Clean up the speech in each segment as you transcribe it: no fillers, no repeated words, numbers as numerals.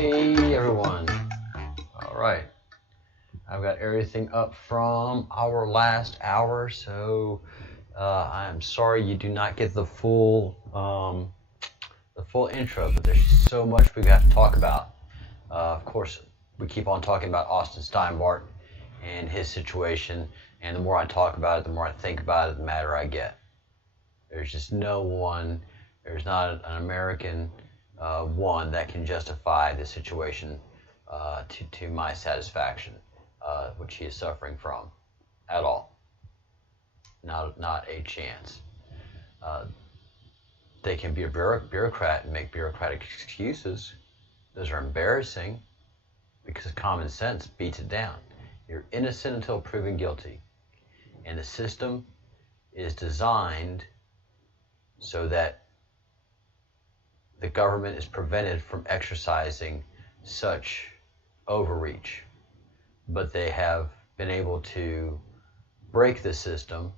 Hey everyone. All right. I've got everything up from our last hour, so I'm sorry you do not get the full intro, but there's so much we got to talk about. Of course, we keep on talking about Austin Steinbart and his situation, and the more I talk about it, the more I think about it, the madder I get. There's just no one, there's not an American one that can justify the situation to my satisfaction, which he is suffering from at all. Not a chance. They can be a bureaucrat and make bureaucratic excuses. Those are embarrassing because common sense beats it down. You're innocent until proven guilty. And the system is designed so that the government is prevented from exercising such overreach. But they have been able to break the system,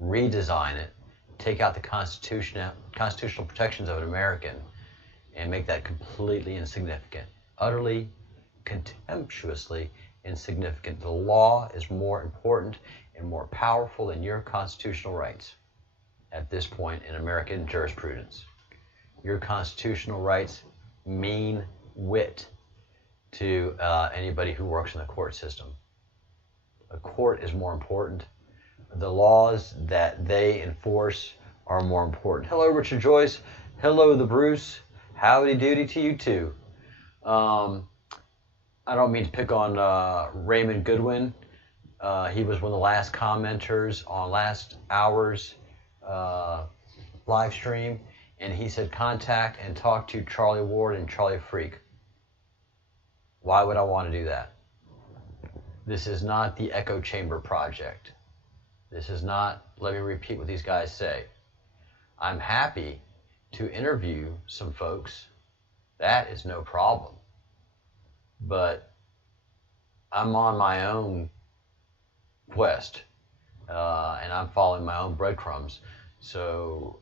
redesign it, take out the constitutional protections of an American, and make that completely insignificant, utterly, contemptuously insignificant. The law is more important and more powerful than your constitutional rights at this point in American jurisprudence. Your constitutional rights mean wit to anybody who works in the court system. A court is more important. The laws that they enforce are more important. Hello, Richard Joyce. Hello, the Bruce. Howdy doody to you too. I don't mean to pick on Raymond Goodwin. He was one of the last commenters on last hour's live stream, and he said contact and talk to Charlie Ward and Charlie Freak. Why would I want to do that? This is not the echo chamber project. This is not, let me repeat what these guys say. I'm happy to interview some folks. That is no problem. But I'm on my own quest, and I'm following my own breadcrumbs. So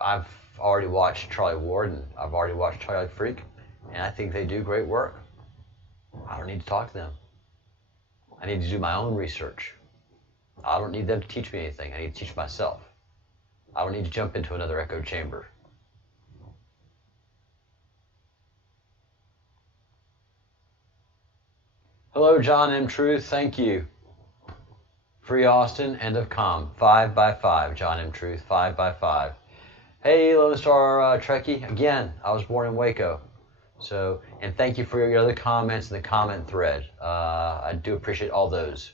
I've already watched Charlie Ward and I've already watched Charlie Freak, and I think they do great work. I don't need to talk to them. I need to do my own research. I don't need them to teach me anything. I need to teach myself. I don't need to jump into another echo chamber. Hello, John M. Truth. Thank you. Free Austin, end of com. 5 by 5. John M. Truth, 5 by 5. Hey, Lone Star Trekkie. Again, I was born in Waco. So, and thank you for your other comments in the comment thread. I do appreciate all those.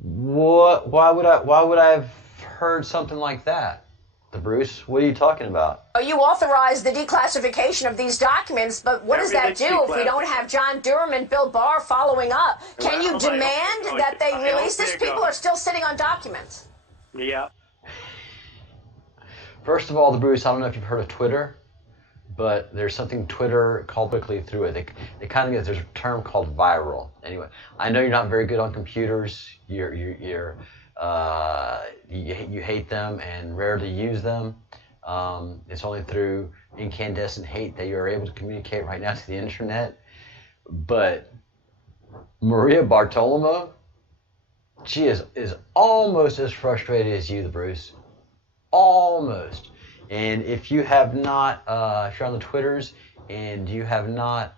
What? Why would I have heard something like that? The Bruce, what are you talking about? You authorized the declassification of these documents, but what does that do if we don't have John Durham and Bill Barr following up? Can you demand that they release this? People are still sitting on documents. Yeah. First of all, the Bruce, I don't know if you've heard of Twitter, but there's something Twitter called quickly through it. They kind of get, there's a term called viral. Anyway, I know you're not very good on computers. You hate them and rarely use them. It's only through incandescent hate that you're able to communicate right now to the internet. But Maria Bartolomo, she is almost as frustrated as you, the Bruce. Almost. And if you have not, if you're on the Twitters and you have not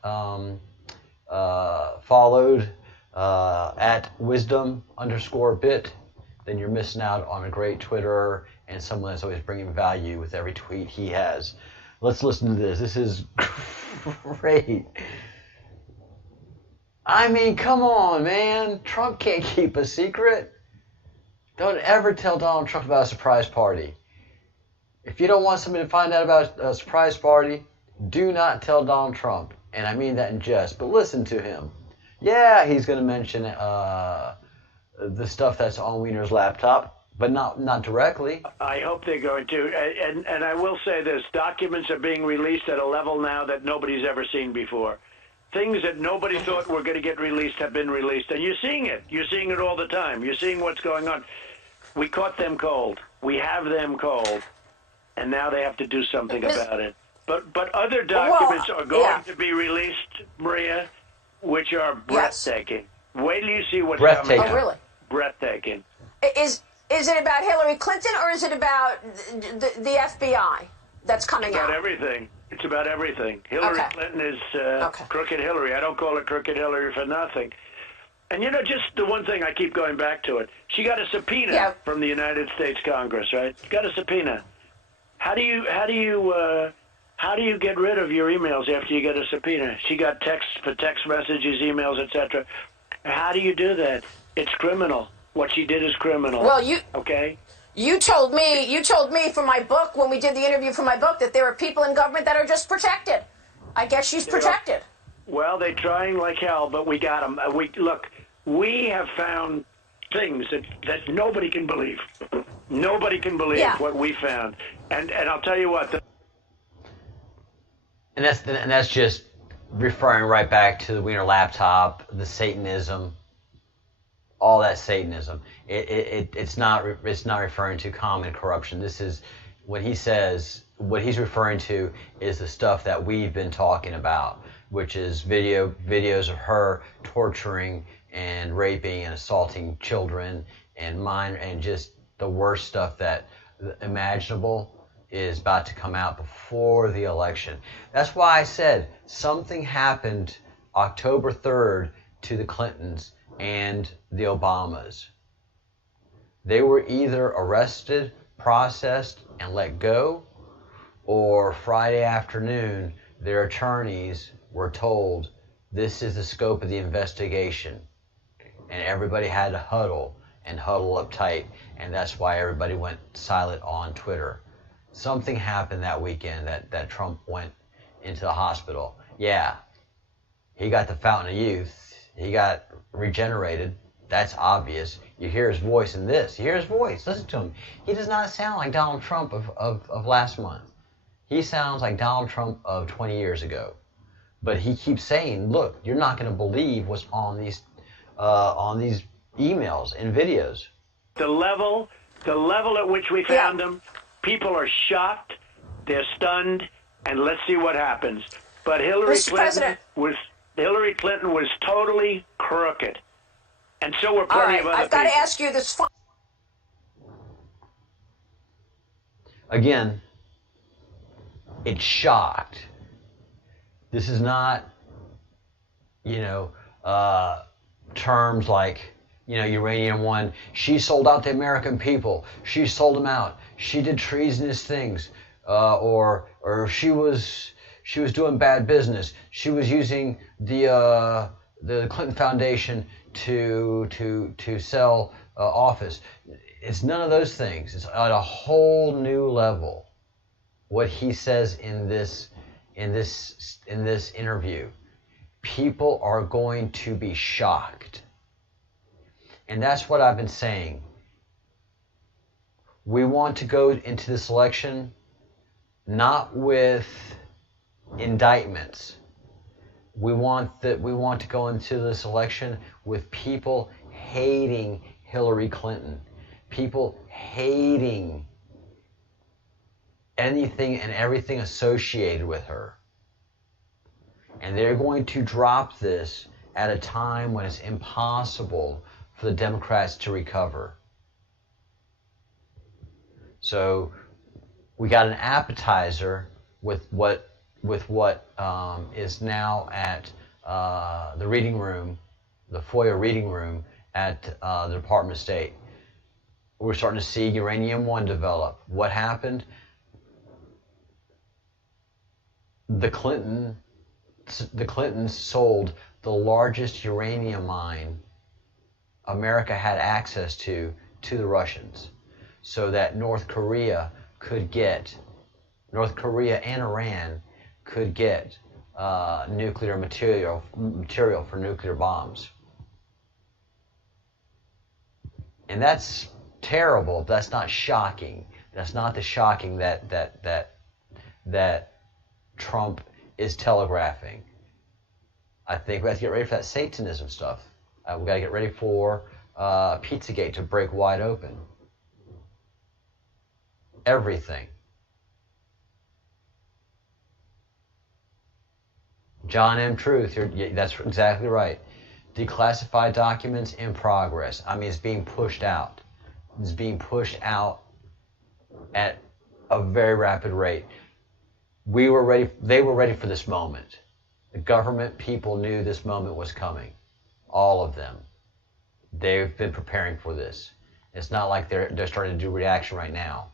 followed at wisdom_bit, then you're missing out on a great Twitterer and someone that's always bringing value with every tweet he has. Let's listen to this. This is great. I mean, come on, man. Trump can't keep a secret. Don't ever tell Donald Trump about a surprise party. If you don't want somebody to find out about a surprise party, do not tell Donald Trump. And I mean that in jest, but listen to him. Yeah, he's going to mention the stuff that's on Wiener's laptop, but not directly. I hope they're going to. And I will say this, documents are being released at a level now that nobody's ever seen before. things that nobody thought were going to get released have been released, and you're seeing it. You're seeing it all the time. You're seeing what's going on. We caught them cold. We have them cold, and now they have to do something about it. But other documents are going to be released, Maria, which are breathtaking. Wait till you see what's coming. Oh, really? Breathtaking. Is it about Hillary Clinton, or is it about the FBI that's coming out? It's about everything. It's about everything. Hillary Clinton is crooked Hillary. I don't call it crooked Hillary for nothing. And, you know, just the one thing, I keep going back to it. She got a subpoena from the United States Congress, right? Got a subpoena. How do you get rid of your emails after you get a subpoena? She got text messages, emails, etc. How do you do that? It's criminal. What she did is criminal. Well, You told me for my book, when we did the interview for my book, that there are people in government that are just protected. I guess she's protected. Well, they're trying like hell, but we got them. We have found things that nobody can believe. Nobody can believe what we found. And I'll tell you what. And that's just referring right back to the Wiener laptop, the Satanism. All that Satanism. It's not referring to common corruption. This is when he says, what he's referring to is the stuff that we've been talking about, which is videos of her torturing and raping and assaulting children and just the worst stuff that imaginable is about to come out before the election. That's why I said something happened October 3rd to the Clintons and the Obamas. They were either arrested, processed, and let go, or Friday afternoon, their attorneys were told, this is the scope of the investigation. And everybody had to huddle up tight, and that's why everybody went silent on Twitter. Something happened that weekend that Trump went into the hospital. Yeah, he got the fountain of youth. He got regenerated. That's obvious. You hear his voice in this. You hear his voice. Listen to him. He does not sound like Donald Trump of last month. He sounds like Donald Trump of 20 years ago. But he keeps saying, look, you're not going to believe what's on these emails and videos. The level at which we found them, people are shocked, they're stunned, and let's see what happens. But Hillary Clinton was totally crooked. And so were plenty of other people. I've got to ask you this. Again, it's shocked. This is not, terms like, Uranium One. She sold out the American people. She sold them out. She did treasonous things, or she was doing bad business. She was using the Clinton Foundation to sell office. It's none of those things. It's at a whole new level. What he says in this interview, people are going to be shocked, and that's what I've been saying. We want to go into this election not with indictments. We want to go into this election with people hating Hillary Clinton, people hating anything and everything associated with her. And they're going to drop this at a time when it's impossible for the Democrats to recover. So we got an appetizer with what is now at the reading room, the FOIA reading room at the Department of State. We're starting to see Uranium One develop. What happened? The Clintons sold the largest uranium mine America had access to the Russians, so that North Korea and Iran could get nuclear material for nuclear bombs. And that's terrible. That's not shocking. That's not the shocking that Trump is telegraphing. I think we have to get ready for that Satanism stuff. We got to get ready for Pizzagate to break wide open. Everything. John M. Truth, that's exactly right. Declassified documents in progress. I mean, it's being pushed out. It's being pushed out at a very rapid rate. We were ready. They were ready for this moment. The government people knew this moment was coming. All of them. They've been preparing for this. It's not like they're starting to do reaction right now.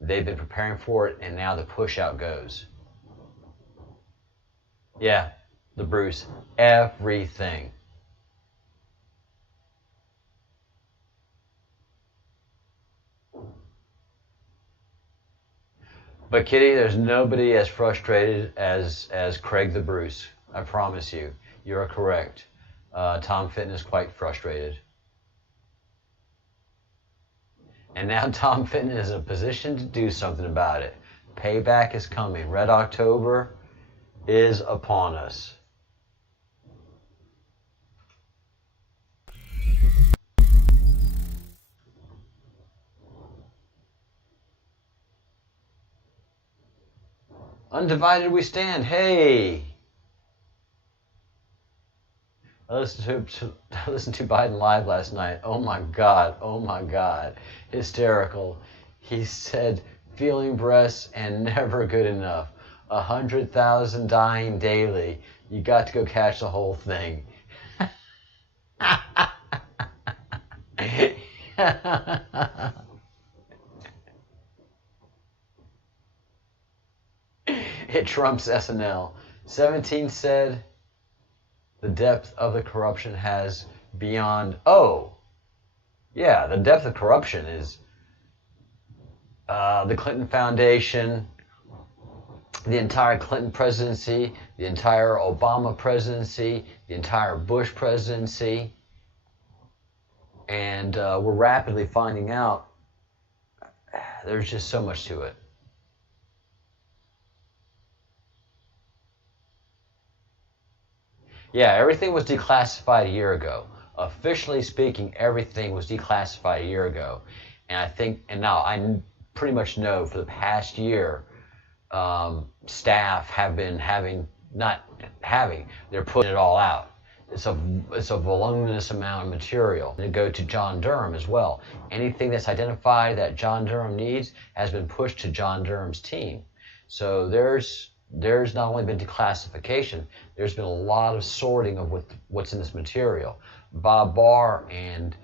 They've been preparing for it, and now the push out goes. Yeah, the Bruce. Everything. But Kitty, there's nobody as frustrated as Craig the Bruce. I promise you. You're correct. Tom Fitton is quite frustrated. And now Tom Fitton is in a position to do something about it. Payback is coming. Red October is upon us. Undivided we stand. Hey! I listened to Biden live last night. Oh my God. Oh my God. Hysterical. He said, feeling breasts and never good enough. 100,000 dying daily. You got to go catch the whole thing. It trumps SNL. 17 said, the depth of the corruption has beyond... Oh, yeah, the depth of corruption is the Clinton Foundation, the entire Clinton presidency, the entire Obama presidency, the entire Bush presidency. And we're rapidly finding out there's just so much to it. Yeah, everything was declassified a year ago. Officially speaking, everything was declassified a year ago. And I think, and now I pretty much know for the past year, staff have been they're putting it all out. It's a voluminous amount of material. To go to John Durham as well. Anything that's identified that John Durham needs has been pushed to John Durham's team. So there's not only been declassification, there's been a lot of sorting of what's in this material. Bob Barr and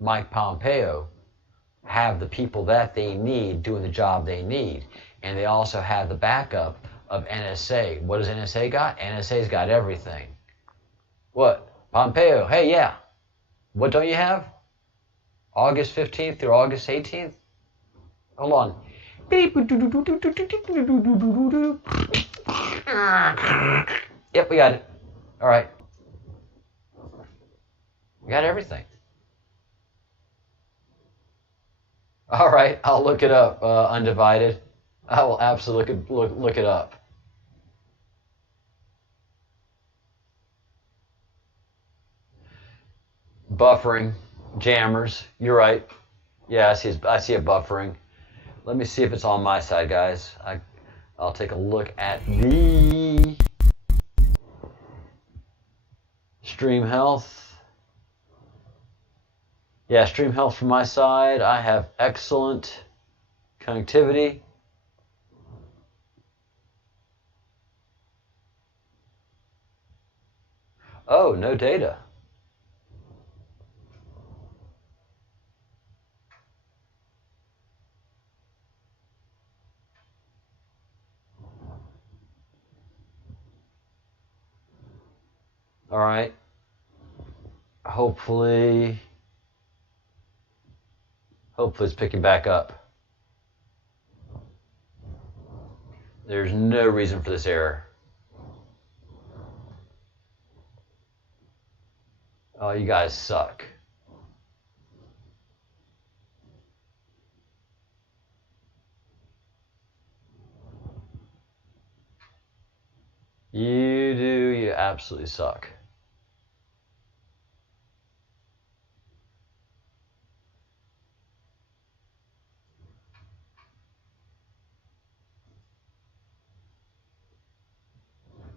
Mike Pompeo have the people that they need doing the job they need. And they also have the backup of NSA. What does NSA got? NSA's got everything. What? Pompeo, hey, yeah. What don't you have? August 15th through August 18th? Hold on. Yep, we got it. All right. We got everything. All right, I'll look it up, Undivided. I will absolutely look it up. Buffering, jammers, you're right. Yeah, I see it buffering. Let me see if it's on my side, guys. I'll take a look at the stream health. Yeah, stream health from my side. I have excellent connectivity. Oh, no data. All right. Hopefully it's picking back up. There's no reason for this error. Oh, you guys suck. You absolutely suck.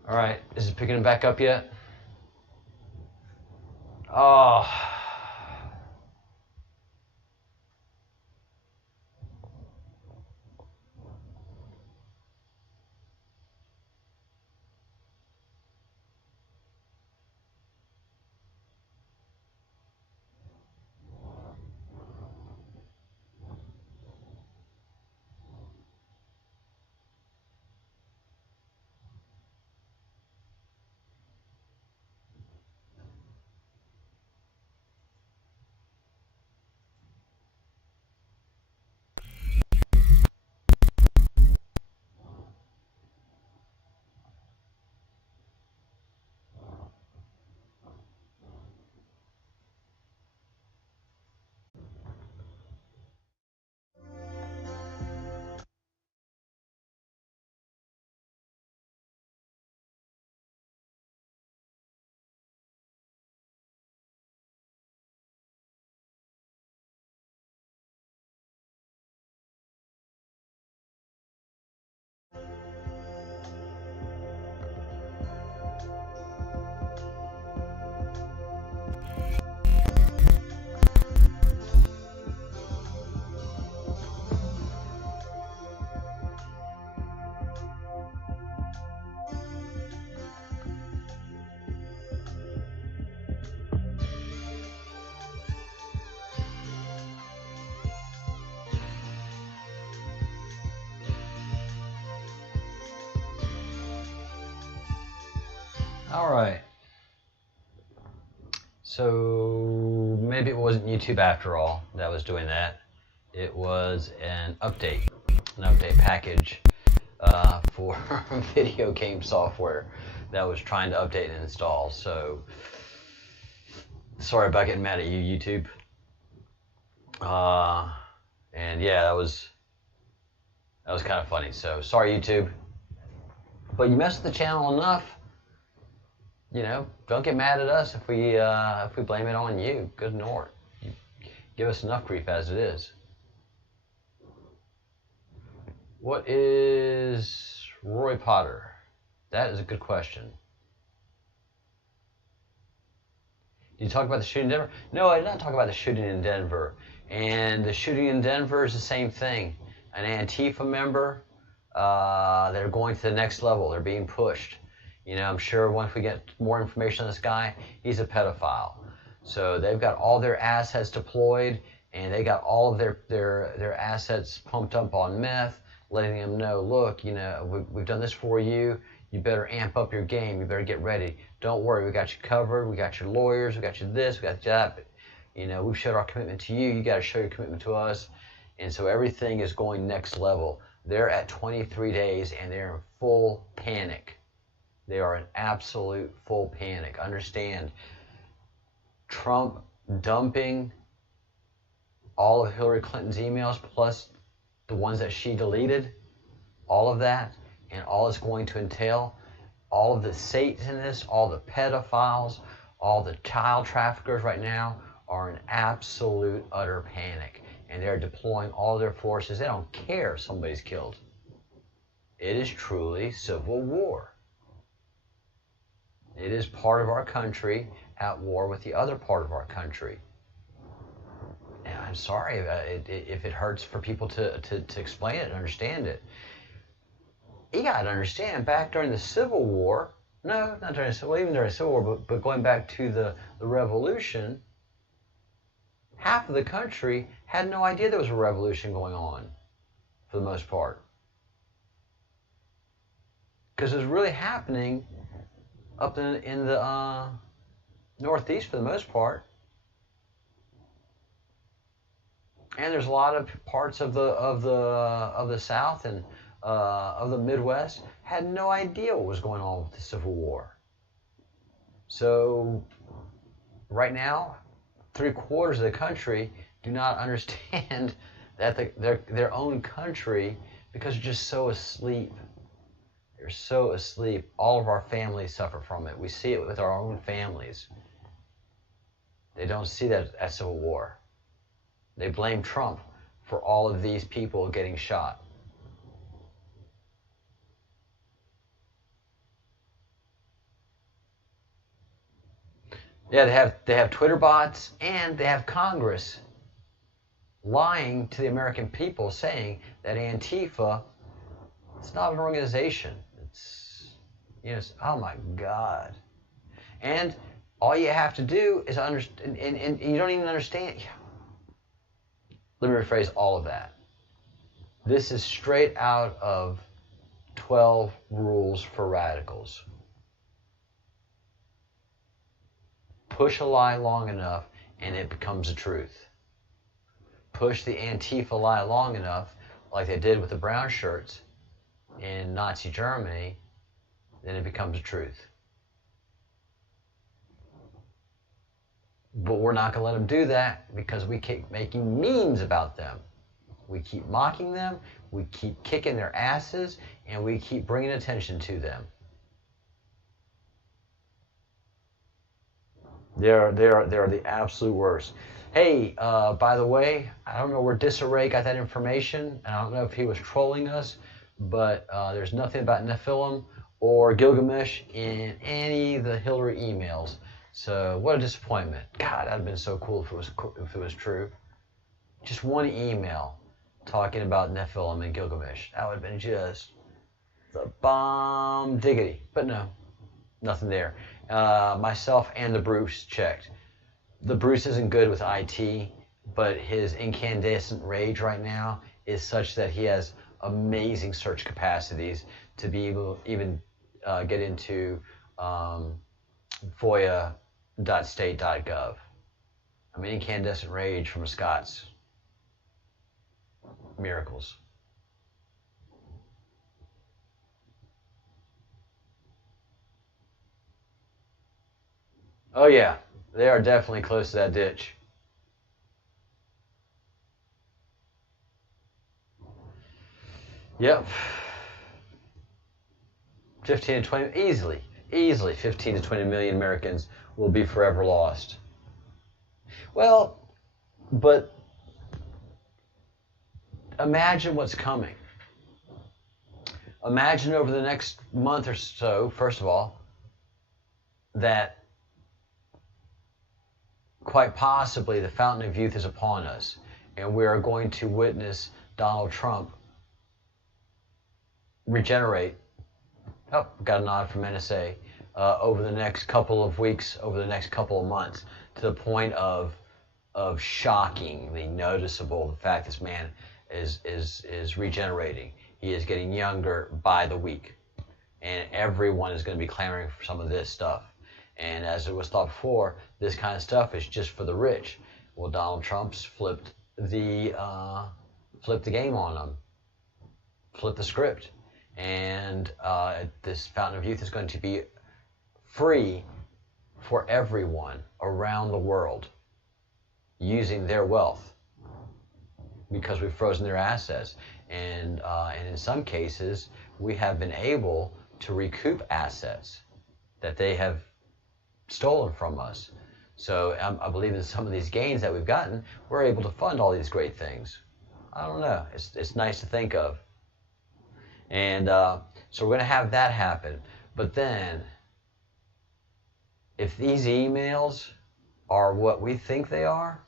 All right, is it picking it back up yet? Oh. All right. So maybe it wasn't YouTube after all that was doing that. It was an update package for video game software that was trying to update and install. So sorry about getting mad at you, YouTube. And yeah, that was kind of funny. So sorry, YouTube. But you messed with the channel enough. You know, don't get mad at us if we blame it on you. Good Lord, you give us enough grief as it is. What is Roy Potter? That is a good question. Did you talk about the shooting in Denver? No, I did not talk about the shooting in Denver. And the shooting in Denver is the same thing. An Antifa member, they're going to the next level. They're being pushed. You know, I'm sure once we get more information on this guy, he's a pedophile. So they've got all their assets deployed, and they got all of their assets pumped up on meth, letting them know, look, you know, we've done this for you. You better amp up your game. You better get ready. Don't worry, we got you covered. We got your lawyers. We got you this. We got that. You know, we've showed our commitment to you. You got to show your commitment to us. And so everything is going next level. They're at 23 days, and they're in full panic. They are in absolute full panic. Understand, Trump dumping all of Hillary Clinton's emails plus the ones that she deleted, all of that, and all it's going to entail, all of the Satanists, all the pedophiles, all the child traffickers right now are in absolute, utter panic. And they're deploying all their forces. They don't care if somebody's killed. It is truly civil war. It is part of our country at war with the other part of our country. And I'm sorry if it hurts for people to explain it and understand it. You got to understand, back during the Civil War, no, not during the Civil War, even during the Civil War, but going back to the Revolution, half of the country had no idea there was a revolution going on, for the most part. Because it was really happening up in the Northeast for the most part. And there's a lot of parts of the South and of the Midwest had no idea what was going on with the Civil War. So right now, 3/4 of the country do not understand that their own country, because they're just so asleep. They're so asleep. All of our families suffer from it. We see it with our own families. They don't see that as civil war. They blame Trump for all of these people getting shot. Yeah, they have Twitter bots, and they have Congress lying to the American people, saying that Antifa, it's not an organization. It's, oh my God. And all you have to do is understand, and you don't even understand. Let me rephrase all of that. This is straight out of 12 Rules for Radicals. Push a lie long enough, and it becomes a truth. Push the Antifa lie long enough, like they did with the brown shirts in Nazi Germany, then it becomes a truth. But we're not going to let them do that because we keep making memes about them. We keep mocking them, we keep kicking their asses, and we keep bringing attention to them. They're the absolute worst. Hey, by the way, I don't know where Disarray got that information, and I don't know if he was trolling us, but there's nothing about Nephilim or Gilgamesh in any of the Hillary emails. So what a disappointment. God, that'd have been so cool if it was true. Just one email talking about Nephilim and Gilgamesh. That would have been just the bomb diggity. But no, nothing there. Myself and the Bruce checked. The Bruce isn't good with IT, but his incandescent rage right now is such that he has amazing search capacities to be able to even get into FOIA.state.gov. I mean, incandescent rage from Scott's miracles. Oh yeah, they are definitely close to that ditch. Yep. 15 to 20, easily 15 to 20 million Americans will be forever lost. Well, but imagine what's coming. Imagine over the next month or so, first of all, that quite possibly the fountain of youth is upon us, and we are going to witness Donald Trump regenerate. Oh, got a nod from NSA. Over the next couple of weeks, over the next couple of months, to the point of shockingly noticeable the fact this man is regenerating. He is getting younger by the week, and everyone is going to be clamoring for some of this stuff. And as it was thought before, this kind of stuff is just for the rich. Well, Donald Trump's flipped the game on them, flipped the script, and this fountain of youth is going to be free for everyone around the world using their wealth because we've frozen their assets, and in some cases we have been able to recoup assets that they have stolen from us. So I believe in some of these gains that we've gotten, we're able to fund all these great things. I don't know. It's nice to think of. And so we're going to have that happen. But then, if these emails are what we think they are,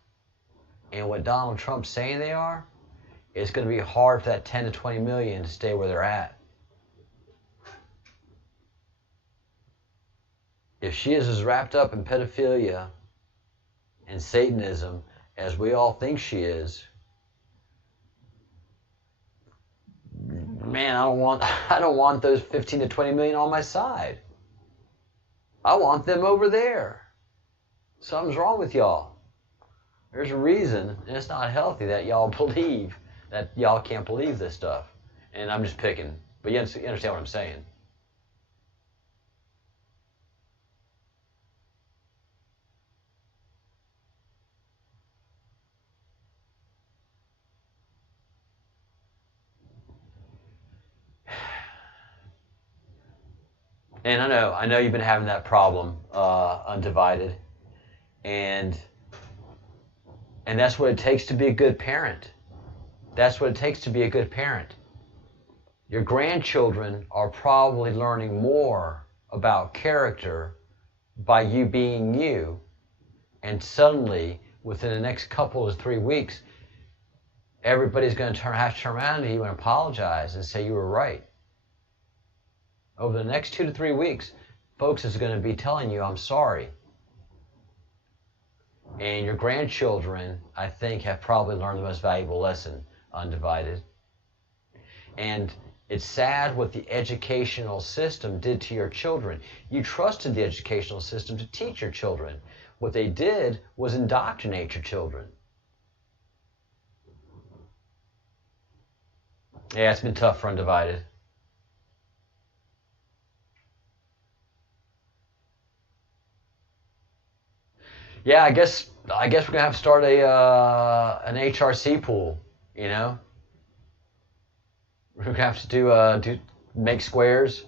and what Donald Trump's saying they are, it's going to be hard for that 10 to 20 million to stay where they're at. If she is as wrapped up in pedophilia and Satanism as we all think she is, man, I don't want those 15 to 20 million on my side. I want them over there. Something's wrong with y'all. There's a reason, and it's not healthy, that y'all believe that y'all can't believe this stuff. And I'm just picking, but you understand what I'm saying. And I know you've been having that problem, Undivided, and that's what it takes to be a good parent. That's what it takes to be a good parent. Your grandchildren are probably learning more about character by you being you, and suddenly, within the next couple of 3 weeks, everybody's going to have to turn around to you and apologize and say you were right. Over the next 2 to 3 weeks, folks is going to be telling you, I'm sorry. And your grandchildren, I think, have probably learned the most valuable lesson, Undivided. And it's sad what the educational system did to your children. You trusted the educational system to teach your children. What they did was indoctrinate your children. Yeah, it's been tough for Undivided. Yeah, I guess we're gonna have to start an HRC pool. You know, we're gonna have to do make squares.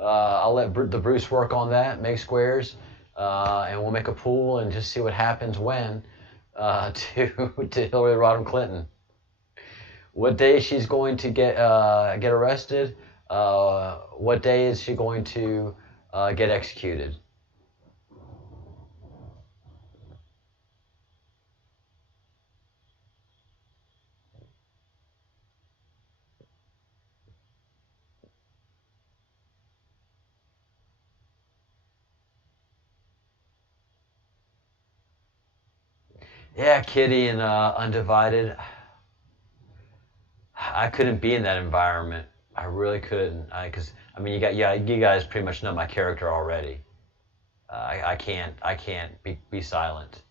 I'll let the Bruce work on that. Make squares, and we'll make a pool and just see what happens when to Hillary Rodham Clinton. What day she's going to get arrested? What day is she going to get executed? Yeah, Kitty and Undivided. I couldn't be in that environment. I really couldn't. Because you guys pretty much know my character already. I can't be silent.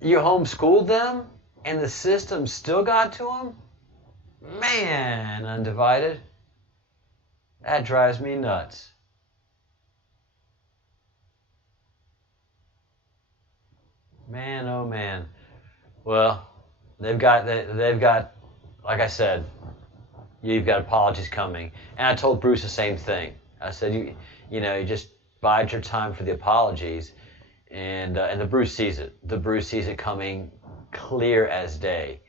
You homeschooled them, and the system still got to them? Man, Undivided. That drives me nuts. Man, oh man. Well, they've got, like I said, you've got apologies coming. And I told Bruce the same thing. I said, you just bide your time for the apologies. And the Bruce sees it. The Bruce sees it coming clear as day.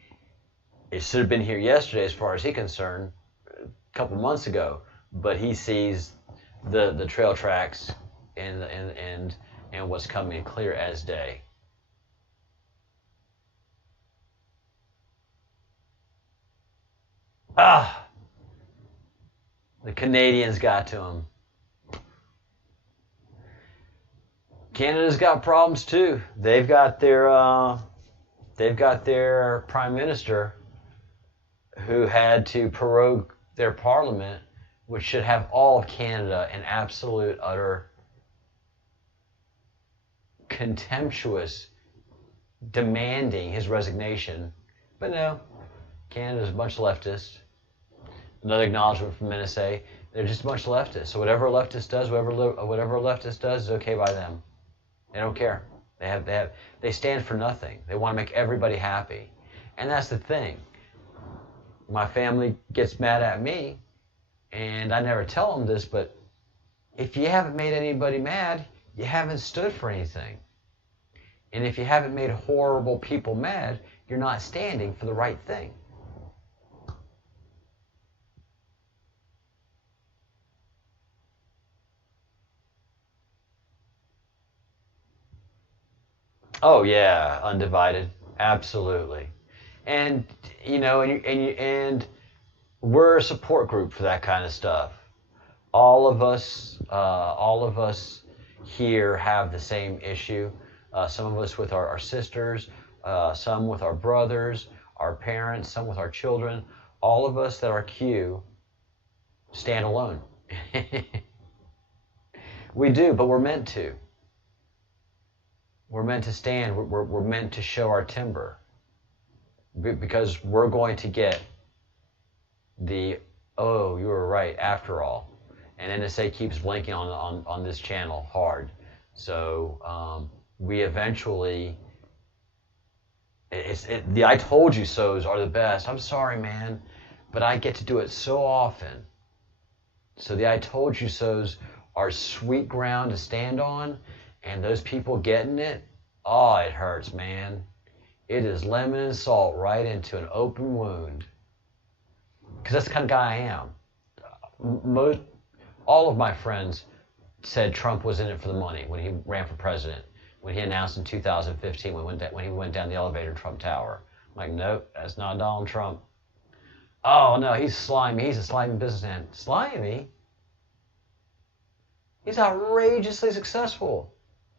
It should have been here yesterday, as far as he's concerned, a couple months ago. But he sees the trail tracks and what's coming clear as day. The Canadians got to him. Canada's got problems too. They've got their prime minister who had to prorogue their parliament, which should have all of Canada in absolute, utter, contemptuous, demanding his resignation. But no, Canada's a bunch of leftists. Another acknowledgement from NSA. They're just a bunch of leftists. So whatever a leftist does, whatever a leftist does is okay by them. They don't care. They stand for nothing. They want to make everybody happy. And that's the thing. My family gets mad at me, and I never tell them this, but if you haven't made anybody mad, you haven't stood for anything. And if you haven't made horrible people mad, you're not standing for the right thing. Oh yeah, Undivided, absolutely, and and we're a support group for that kind of stuff. All of us here have the same issue. Some of us with our sisters, some with our brothers, our parents, some with our children. All of us that are Q stand alone. We do, but we're meant to. We're meant to stand. We're meant to show our timber. Because we're going to get oh, you were right, after all. And NSA keeps blinking on this channel hard. So we eventually, the I told you so's are the best. I'm sorry, man, but I get to do it so often. So the I told you so's are sweet ground to stand on, and those people getting it, oh, it hurts, man. It is lemon and salt right into an open wound. Because that's the kind of guy I am. All of my friends said Trump was in it for the money when he ran for president. When he announced in 2015 when he went down the elevator in Trump Tower. I'm like, nope, that's not Donald Trump. Oh, no, he's slimy. He's a slimy businessman. Slimy? He's outrageously successful.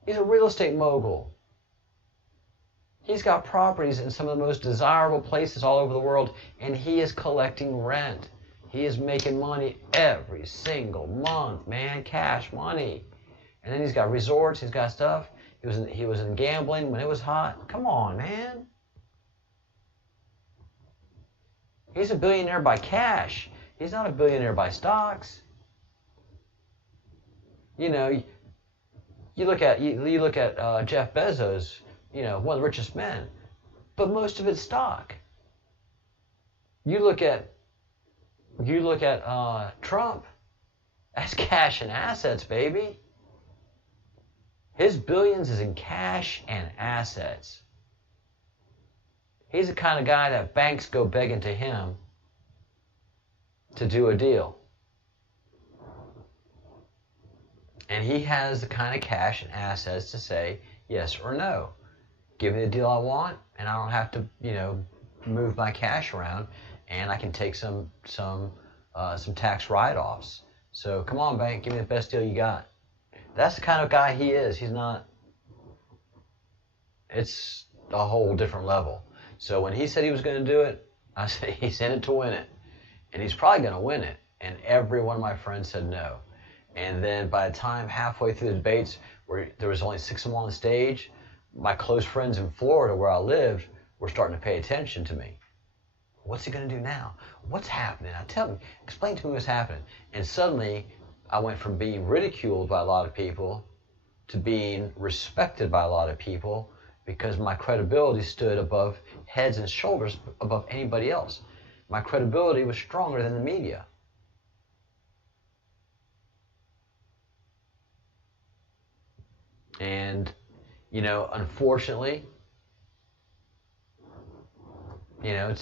He's a real estate mogul. He's got properties in some of the most desirable places all over the world, and he is collecting rent. He is making money every single month, man, cash money. And then he's got resorts, he's got stuff. He was in gambling when it was hot. Come on, man. He's a billionaire by cash. He's not a billionaire by stocks. You know, you look at Jeff Bezos, you know, one of the richest men, but most of it's stock. You look at Trump, that's cash and assets, baby. His billions is in cash and assets. He's the kind of guy that banks go begging to him to do a deal. And he has the kind of cash and assets to say yes or no. Give me the deal I want, and I don't have to, you know, move my cash around, and I can take some tax write-offs. So come on, bank, give me the best deal you got. That's the kind of guy he is. He's not. It's a whole different level. So when he said he was going to do it, I said he's in it to win it, and he's probably going to win it. And every one of my friends said no. And then by the time halfway through the debates, where there was only 6 of them on the stage, my close friends in Florida, where I lived, were starting to pay attention to me. What's he going to do now? What's happening? Explain to me what's happening. And suddenly, I went from being ridiculed by a lot of people to being respected by a lot of people because my credibility stood above heads and shoulders above anybody else. My credibility was stronger than the media. And, you know, unfortunately, you know,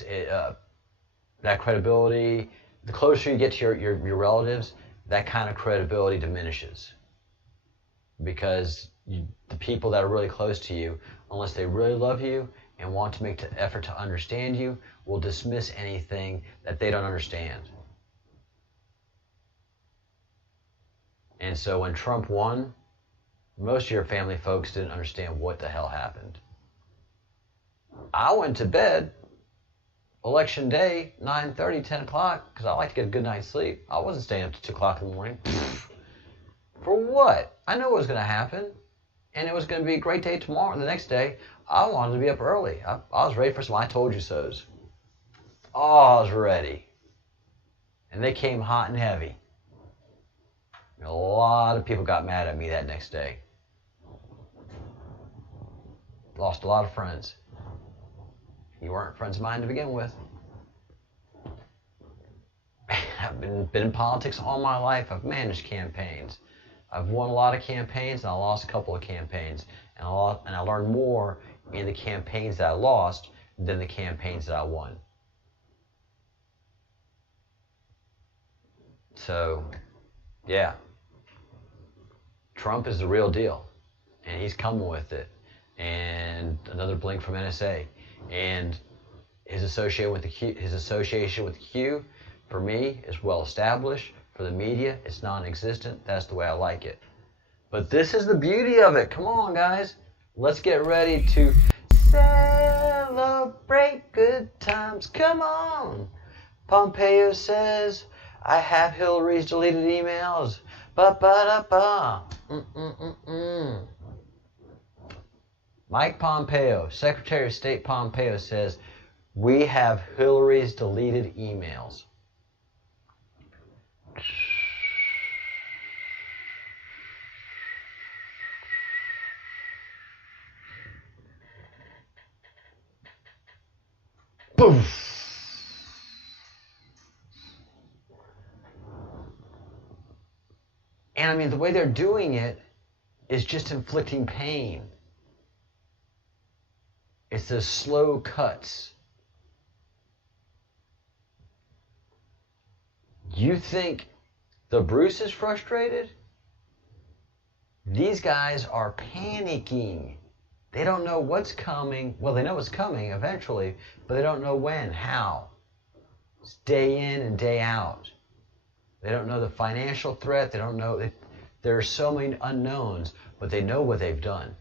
that credibility, the closer you get to your relatives, that kind of credibility diminishes. Because the people that are really close to you, unless they really love you and want to make the effort to understand you, will dismiss anything that they don't understand. And so when Trump won, most of your family folks didn't understand what the hell happened. I went to bed election day, 9:30, 10 o'clock, because I like to get a good night's sleep. I wasn't staying up to 2 o'clock in the morning. For what? I knew what was going to happen. And it was going to be a great day tomorrow. And the next day, I wanted to be up early. I was ready for some I told you so's. Oh, I was ready. And they came hot and heavy. A lot of people got mad at me that next day. Lost a lot of friends. You weren't friends of mine to begin with. I've been in politics all my life. I've managed campaigns. I've won a lot of campaigns, and I lost a couple of campaigns. And I learned more in the campaigns that I lost than the campaigns that I won. So, yeah. Trump is the real deal. And he's coming with it. And another blink from NSA. And his association with the Q, for me, is well established. For the media, it's non-existent. That's the way I like it. But this is the beauty of it. Come on, guys. Let's get ready to celebrate good times. Come on. Pompeo says, I have Hillary's deleted emails. Ba-ba-da-ba. Mike Pompeo, Secretary of State Pompeo says, we have Hillary's deleted emails. Boom! And I mean, the way they're doing it is just inflicting pain. It's the slow cuts. You think the Bruce is frustrated? These guys are panicking. They don't know what's coming. Well, they know what's coming eventually, but they don't know when, how. It's day in and day out. They don't know the financial threat. They don't know. There are so many unknowns, but they know what they've done.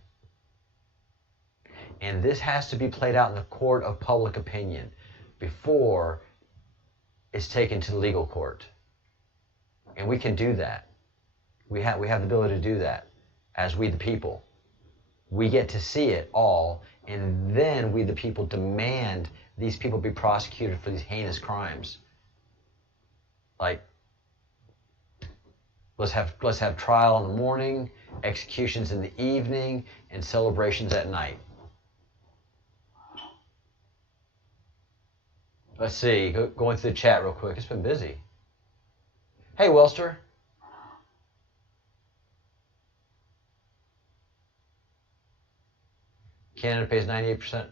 And this has to be played out in the court of public opinion before it's taken to the legal court. And we can do that. We have the ability to do that as we the people. We get to see it all, and then we the people demand these people be prosecuted for these heinous crimes. Like, let's have trial in the morning, executions in the evening, and celebrations at night. Let's see, going through the chat real quick. It's been busy. Hey, Welster. Canada pays 98%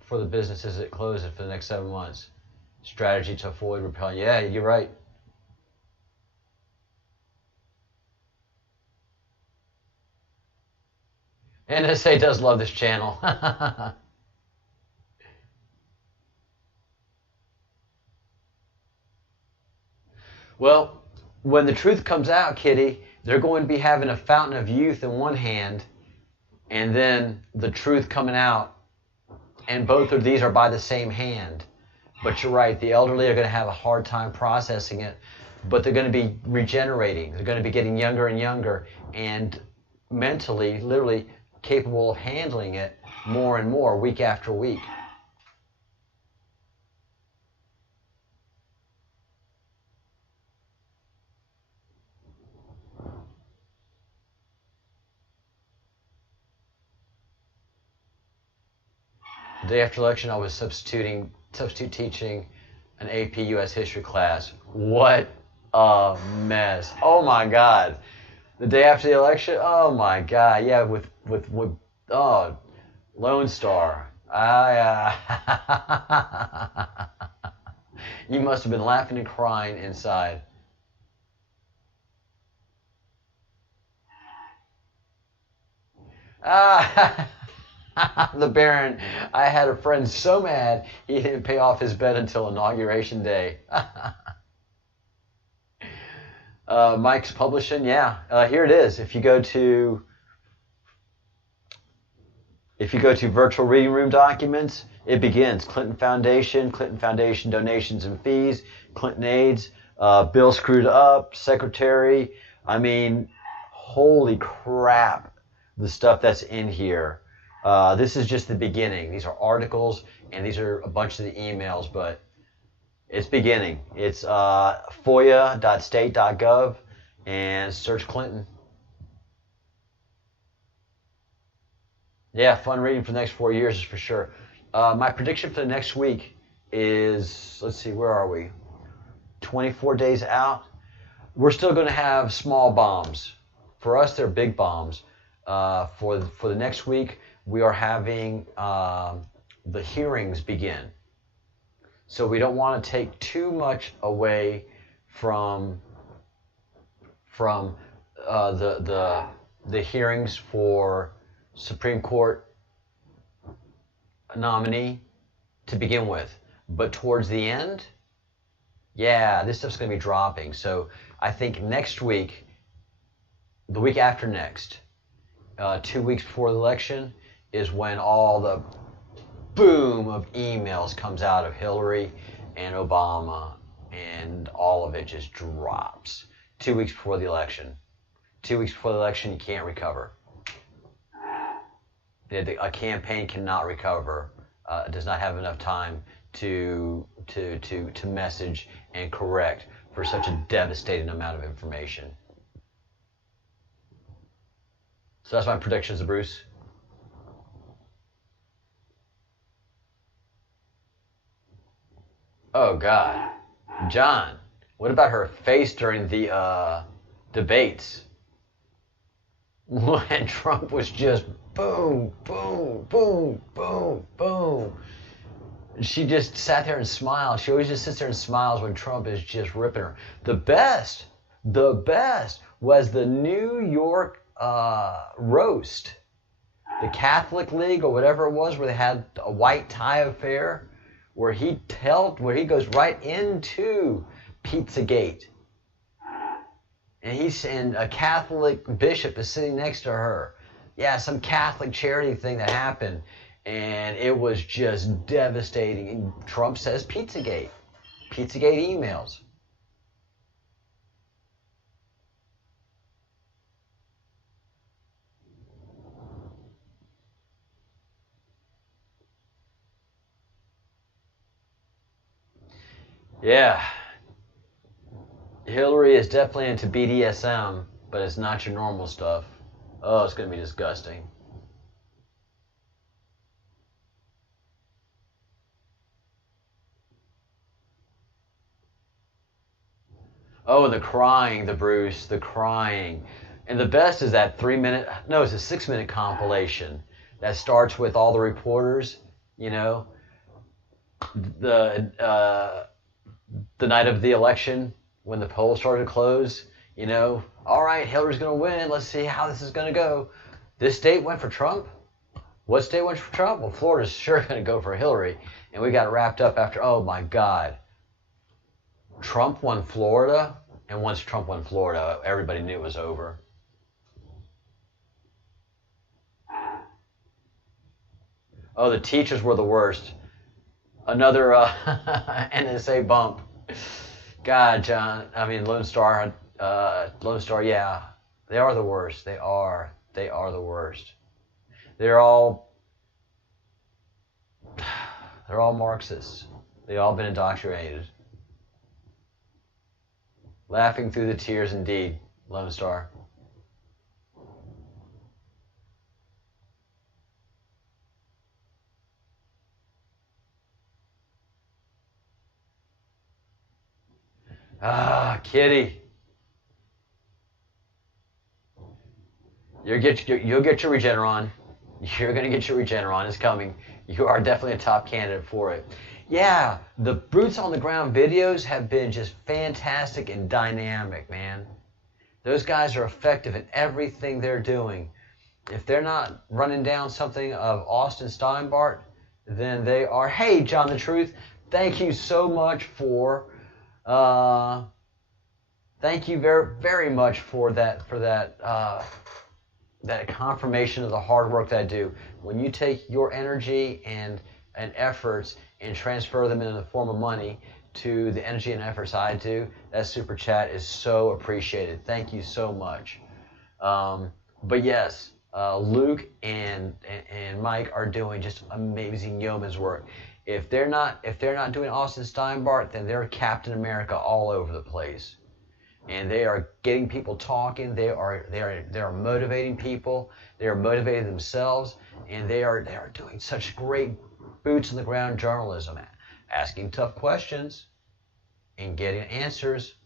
for the businesses it closes for the next 7 months. Strategy to avoid repelling. Yeah, you're right. NSA does love this channel. Well, when the truth comes out, Kitty, they're going to be having a fountain of youth in one hand, and then the truth coming out, and both of these are by the same hand. But you're right, the elderly are going to have a hard time processing it, but they're going to be regenerating. They're going to be getting younger and younger, and mentally, literally capable of handling it more and more week after week. The day after election, I was substitute teaching an AP U.S. history class. What a mess! Oh my God! The day after the election, oh my God! Yeah, with Lone Star. You must have been laughing and crying inside. The Baron. I had a friend so mad he didn't pay off his bet until Inauguration Day. Mike's Publishing, yeah. Here it is. If you go to Virtual Reading Room Documents, it begins. Clinton Foundation donations and fees, Clinton aides, bill screwed up, secretary. I mean, holy crap, the stuff that's in here. This is just the beginning. These are articles, and these are a bunch of the emails, but it's beginning. It's foia.state.gov, and search Clinton. Yeah, fun reading for the next 4 years is for sure. My prediction for the next week is, let's see, where are we? 24 days out. We're still going to have small bombs. For us, they're big bombs. For the next week, we are having the hearings begin. So we don't want to take too much away from the hearings for Supreme Court nominee to begin with. But towards the end, yeah, this stuff's going to be dropping. So I think next week, the week after next, 2 weeks before the election, is when all the boom of emails comes out of Hillary and Obama, and all of it just drops. 2 weeks before the election. 2 weeks before the election, you can't recover. A campaign cannot recover. Does not have enough time to message and correct for such a devastating amount of information. So that's my predictions, Bruce. Oh, God. John, what about her face during the debates? When Trump was just boom, boom, boom, boom, boom. She just sat there and smiled. She always just sits there and smiles when Trump is just ripping her. The best was the New York roast. The Catholic League or whatever it was, where they had a white tie affair, where he goes right into Pizzagate. And a Catholic bishop is sitting next to her. Yeah, some Catholic charity thing that happened. And it was just devastating. And Trump says Pizzagate. Pizzagate emails. Yeah. Hillary is definitely into BDSM, but it's not your normal stuff. Oh, it's going to be disgusting. Oh, the crying, the Bruce, the crying. And the best is that it's a 6-minute compilation that starts with all the reporters, you know, the night of the election when the polls started to close, you know, all right, Hillary's going to win. Let's see how this is going to go. This state went for Trump. What state went for Trump? Well, Florida's sure going to go for Hillary. And we got wrapped up after, oh my God. Trump won Florida, and once Trump won Florida, everybody knew it was over. Oh, the teachers were the worst. Another NSA bump. God, John, Lone Star, yeah. They are the worst. They are the worst. They're all Marxists. They've all been indoctrinated. Laughing through the tears indeed, Lone Star. Ah, Kitty. You'll get your Regeneron. You're going to get your Regeneron. It's coming. You are definitely a top candidate for it. Yeah, the boots on the ground videos have been just fantastic and dynamic, man. Those guys are effective in everything they're doing. If they're not running down something of Austin Steinbart, then they are. Hey, John the Truth, thank you so much for thank you very, very much for that confirmation of the hard work that I do. When you take your energy and efforts and transfer them in the form of money to the energy and efforts I do, that super chat is so appreciated. Thank you so much. But yes, Luke and Mike are doing just amazing yeoman's work. If they're not doing Austin Steinbart, then they're Captain America all over the place. And they are getting people talking. They are motivating people. They are motivating themselves, and they are doing such great boots on the ground journalism, asking tough questions and getting answers.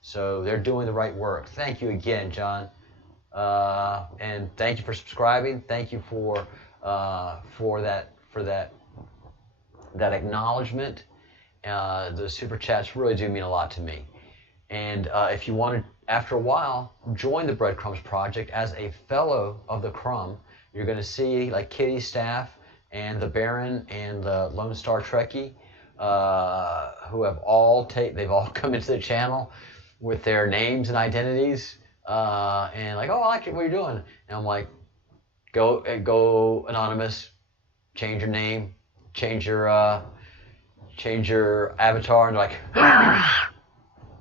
So they're doing the right work. Thank you again, John, and thank you for subscribing. Thank you for that acknowledgement. The super chats really do mean a lot to me. And if you want to, after a while, join the Breadcrumbs Project as a fellow of the Crumb, you're going to see like Kitty's staff and the Baron and the Lone Star Trekkie, who have they've all come into the channel with their names and identities, and like, oh, I like it, what you're doing. And I'm like, go anonymous, change your name, change your avatar, and they're like,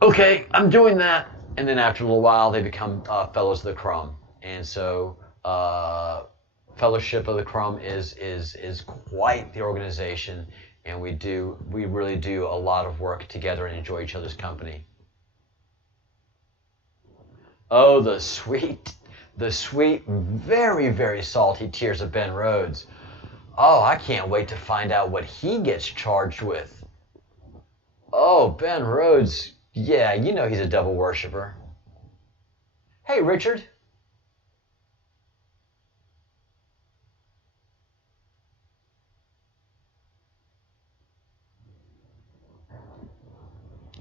okay, I'm doing that. And then after a little while, they become fellows of the Crumb. And so Fellowship of the Crumb is quite the organization, and we really do a lot of work together and enjoy each other's company. Oh, the sweet, very, very salty tears of Ben Rhodes. Oh, I can't wait to find out what he gets charged with. Oh, Ben Rhodes. Yeah, you know he's a devil worshiper. Hey, Richard.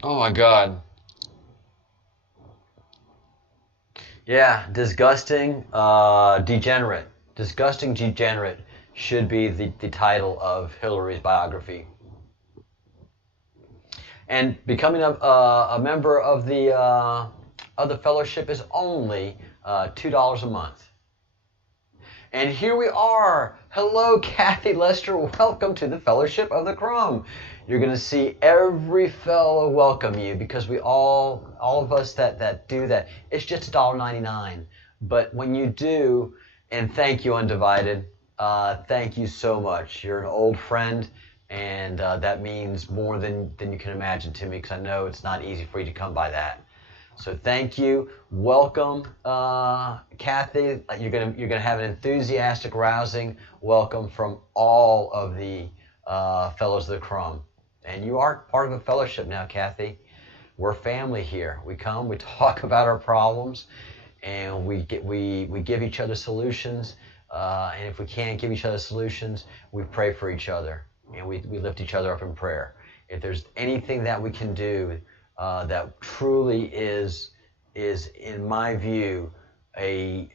Oh, my God. Yeah, disgusting, degenerate. Disgusting degenerate should be the title of Hillary's biography. And becoming a member of the fellowship is only $2 a month. And here we are. Hello, Kathy Lester. Welcome to the Fellowship of the Crumb. You're going to see every fellow welcome you, because we all of us that do that, it's just $1.99. But when you do, and thank you, Undivided, thank you so much. You're an old friend, and that means more than you can imagine to me, because I know it's not easy for you to come by that. So thank you. Welcome, Kathy. You're gonna have an enthusiastic, rousing welcome from all of the fellows of the Crumb. And you are part of a fellowship now, Kathy. We're family here. We come, we talk about our problems, and we give each other solutions. And if we can't give each other solutions, we pray for each other, and we lift each other up in prayer. If there's anything that we can do that truly is in my view a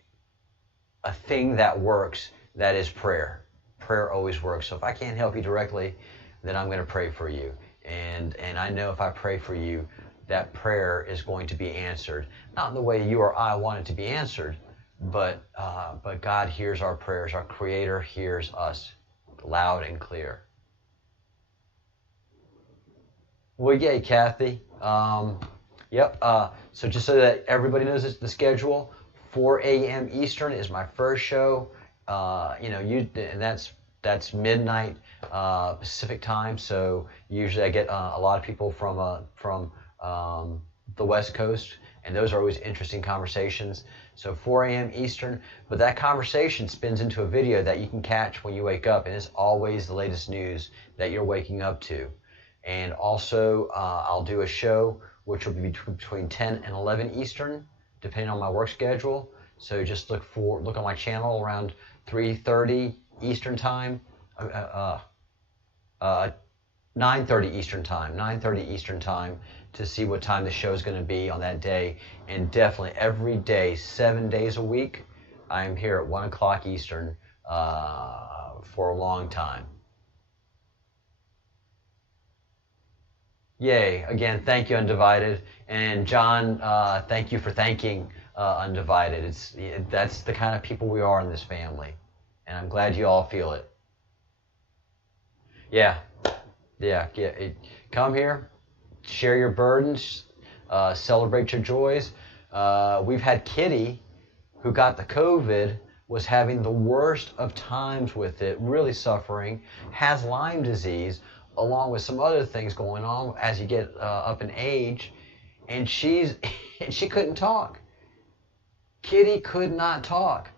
thing that works, that is prayer. Prayer always works. So if I can't help you directly, then I'm going to pray for you. And I know if I pray for you, that prayer is going to be answered. Not in the way you or I want it to be answered, but God hears our prayers. Our Creator hears us loud and clear. Well, yay, Kathy. Yep. So just so that everybody knows the schedule, 4 a.m. Eastern is my first show. And that's midnight Pacific time. So usually I get a lot of people from the West Coast, and those are always interesting conversations. So 4 a.m. Eastern, but that conversation spins into a video that you can catch when you wake up, and it's always the latest news that you're waking up to. And also, I'll do a show which will be between 10 and 11 Eastern, depending on my work schedule. So just look on my channel around 3:30 Eastern time, 9:30 Eastern time, 9:30 Eastern time, to see what time the show is going to be on that day. And definitely every day, 7 days a week, I am here at 1 o'clock Eastern for a long time. Yay. Again, thank you, Undivided. And John, thank you for thanking Undivided. That's the kind of people we are in this family. And I'm glad you all feel it. Yeah. Come here, share your burdens, celebrate your joys. We've had Kitty, who got the COVID, was having the worst of times with it, really suffering, has Lyme disease, along with some other things going on as you get up in age, and she couldn't talk. Kitty could not talk,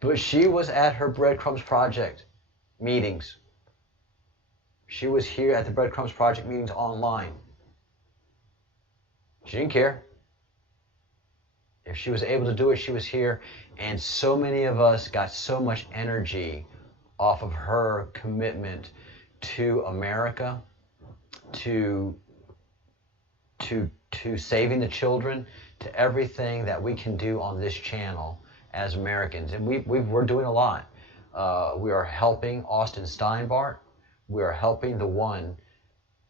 but she was at her Breadcrumbs Project meetings. She was here at the Breadcrumbs Project meetings online. She didn't care. If she was able to do it, she was here. And so many of us got so much energy off of her commitment to America, to saving the children, to everything that we can do on this channel as Americans. And we're doing a lot. We are helping Austin Steinbart. We are helping the one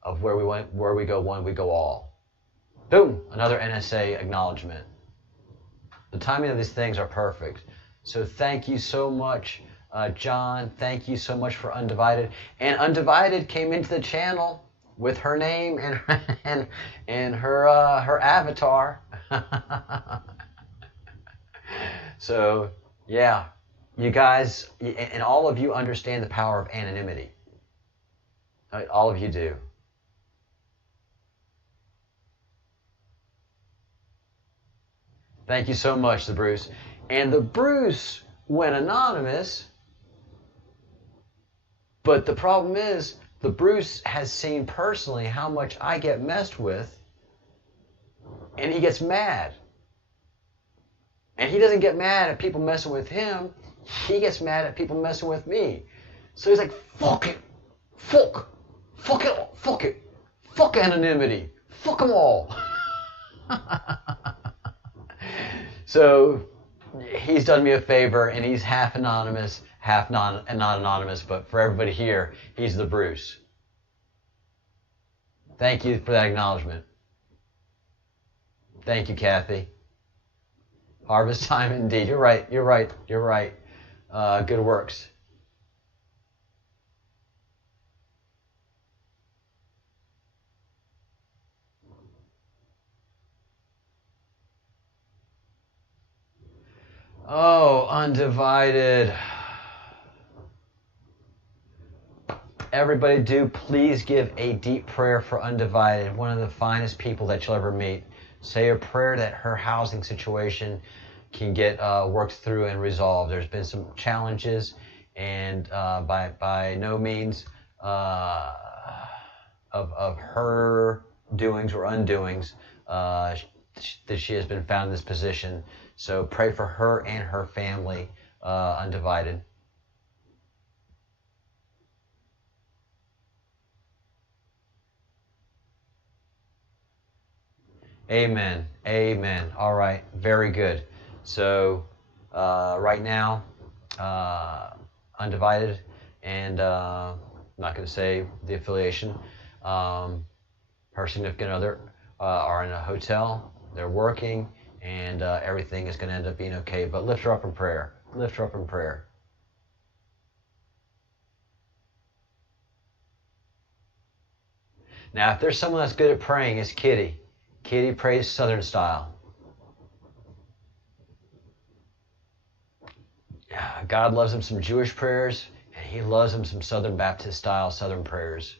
of where we go one, we go all. Boom, another NSA acknowledgement. The timing of these things are perfect. So thank you so much, John. Thank you so much for Undivided. And Undivided came into the channel with her name and her avatar. So yeah, you guys and all of you understand the power of anonymity. All of you do. Thank you so much, the Bruce. And the Bruce went anonymous, but the problem is the Bruce has seen personally how much I get messed with, and he gets mad. And he doesn't get mad at people messing with him. He gets mad at people messing with me. So he's like, fuck it. Fuck it. Fuck it. Fuck anonymity. Fuck them all. So he's done me a favor, and he's half anonymous, half not anonymous, but for everybody here, he's the Bruce. Thank you for that acknowledgement. Thank you, Kathy. Harvest time indeed. You're right. Good works. Oh, Undivided. Everybody do please give a deep prayer for Undivided, one of the finest people that you'll ever meet. Say a prayer that her housing situation can get worked through and resolved. There's been some challenges, and by no means of her doings or undoings that she has been found in this position. So pray for her and her family, Undivided. Amen. Amen. All right. Very good. So right now, Undivided, and I'm not going to say the affiliation, her significant other are in a hotel. They're working, and everything is going to end up being okay. But lift her up in prayer. Lift her up in prayer. Now, if there's someone that's good at praying, it's Kitty. Kitty prays Southern style. God loves him some Jewish prayers, and he loves him some Southern Baptist style Southern prayers.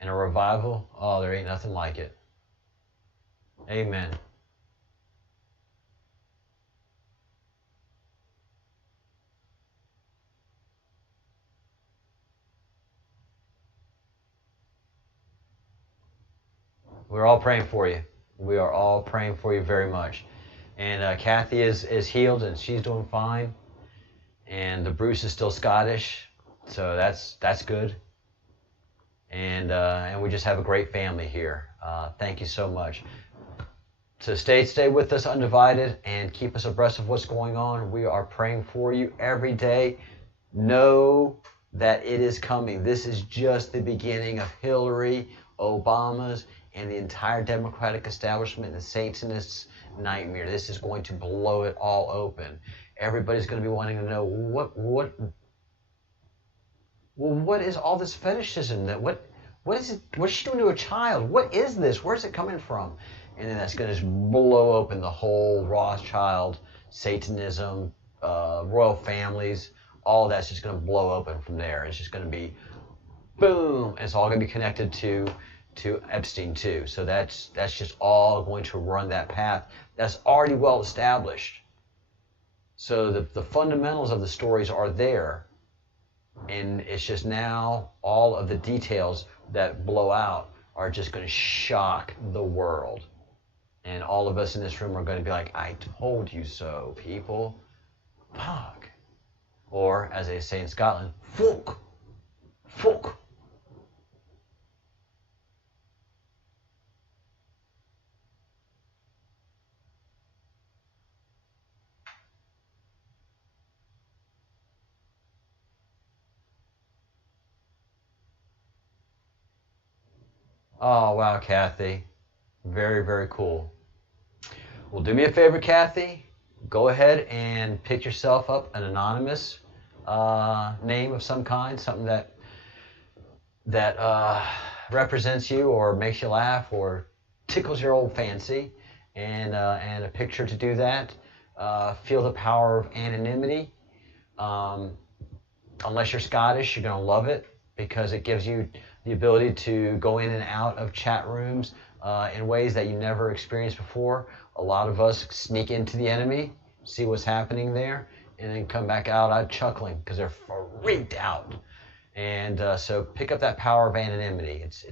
And a revival, oh, there ain't nothing like it. Amen. We're all praying for you. We are all praying for you very much. And Kathy is healed, and she's doing fine. And the Bruce is still Scottish, so that's good. And we just have a great family here. Thank you so much. So stay with us, Undivided, and keep us abreast of what's going on. We are praying for you every day. Know that it is coming. This is just the beginning of Hillary, Obama's, and the entire Democratic establishment and the Satanists' nightmare. This is going to blow it all open. Everybody's going to be wanting to know what is all this fetishism? What is it? What's she doing to a child? What is this? Where's it coming from? And then that's going to just blow open the whole Rothschild, Satanism, royal families. All that's just going to blow open from there. It's just going to be boom. And it's all going to be connected to Epstein too. So that's just all going to run that path. That's already well established. So the fundamentals of the stories are there. And it's just now all of the details that blow out are just going to shock the world. And all of us in this room are going to be like, I told you so, people. Fuck. Or, as they say in Scotland, fuck. Fuck. Oh, wow, Kathy. Very, very cool. Well, do me a favor, Kathy. Go ahead and pick yourself up an anonymous name of some kind, something that represents you or makes you laugh or tickles your old fancy, and a picture to do that. Feel the power of anonymity. Unless you're Scottish, you're going to love it because it gives you the ability to go in and out of chat rooms in ways that you never experienced before. A lot of us sneak into the enemy, see what's happening there, and then come back out chuckling because they're freaked out. And so pick up that power of anonymity. It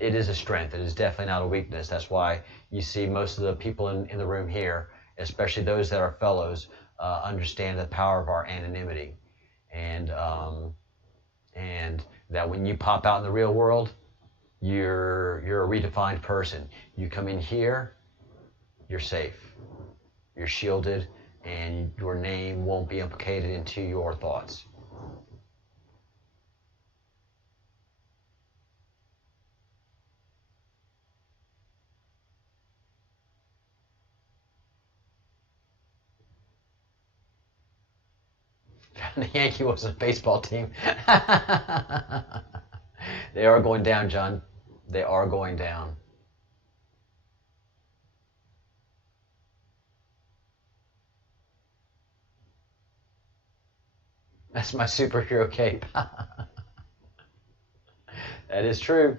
is a strength. It is definitely not a weakness. That's why you see most of the people in the room here, especially those that are fellows, understand the power of our anonymity. And that when you pop out in the real world, you're a redefined person. You come in here, you're safe. You're shielded, and your name won't be implicated into your thoughts. The Yankee was a baseball team. They are going down, John. They are going down. That's my superhero cape. That is true.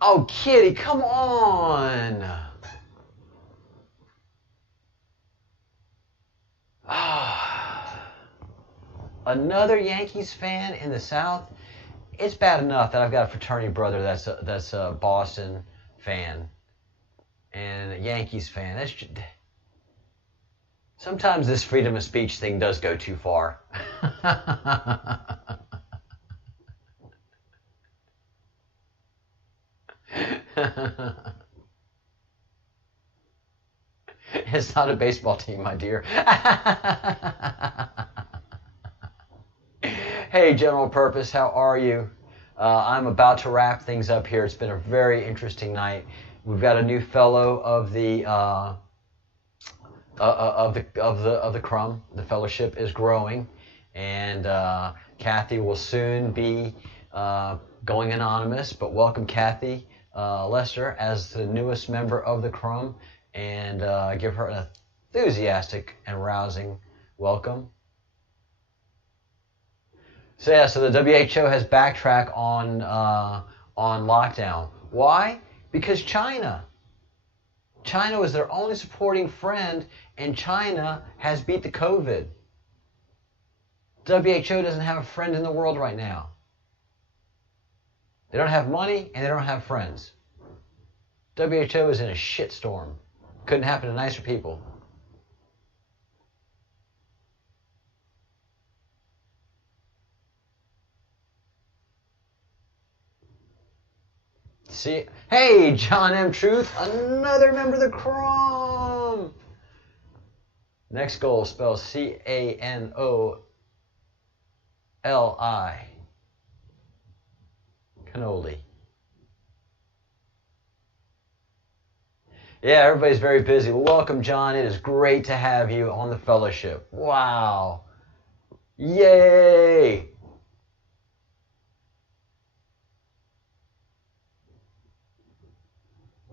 Oh, Kitty, come on. Another Yankees fan in the South. It's bad enough that I've got a fraternity brother that's a Boston fan and a Yankees fan. Sometimes this freedom of speech thing does go too far. It's not a baseball team, my dear. Hey, General Purpose, how are you? I'm about to wrap things up here. It's been a very interesting night. We've got a new fellow of the Crumb. The fellowship is growing, and Kathy will soon be going anonymous. But welcome, Kathy Lester, as the newest member of the Crumb, and give her an enthusiastic and rousing welcome. So yeah, so the WHO has backtracked on lockdown. Why? Because China was their only supporting friend, and China has beat the COVID. WHO doesn't have a friend in the world right now. They don't have money, and they don't have friends. WHO is in a shitstorm. Couldn't happen to nicer people. See, hey, John M. Truth, another member of the Crumb. Next goal spells C-A-N-O-L-I. Cannoli. Yeah, everybody's very busy. Well, welcome, John. It is great to have you on the fellowship. Wow. Yay.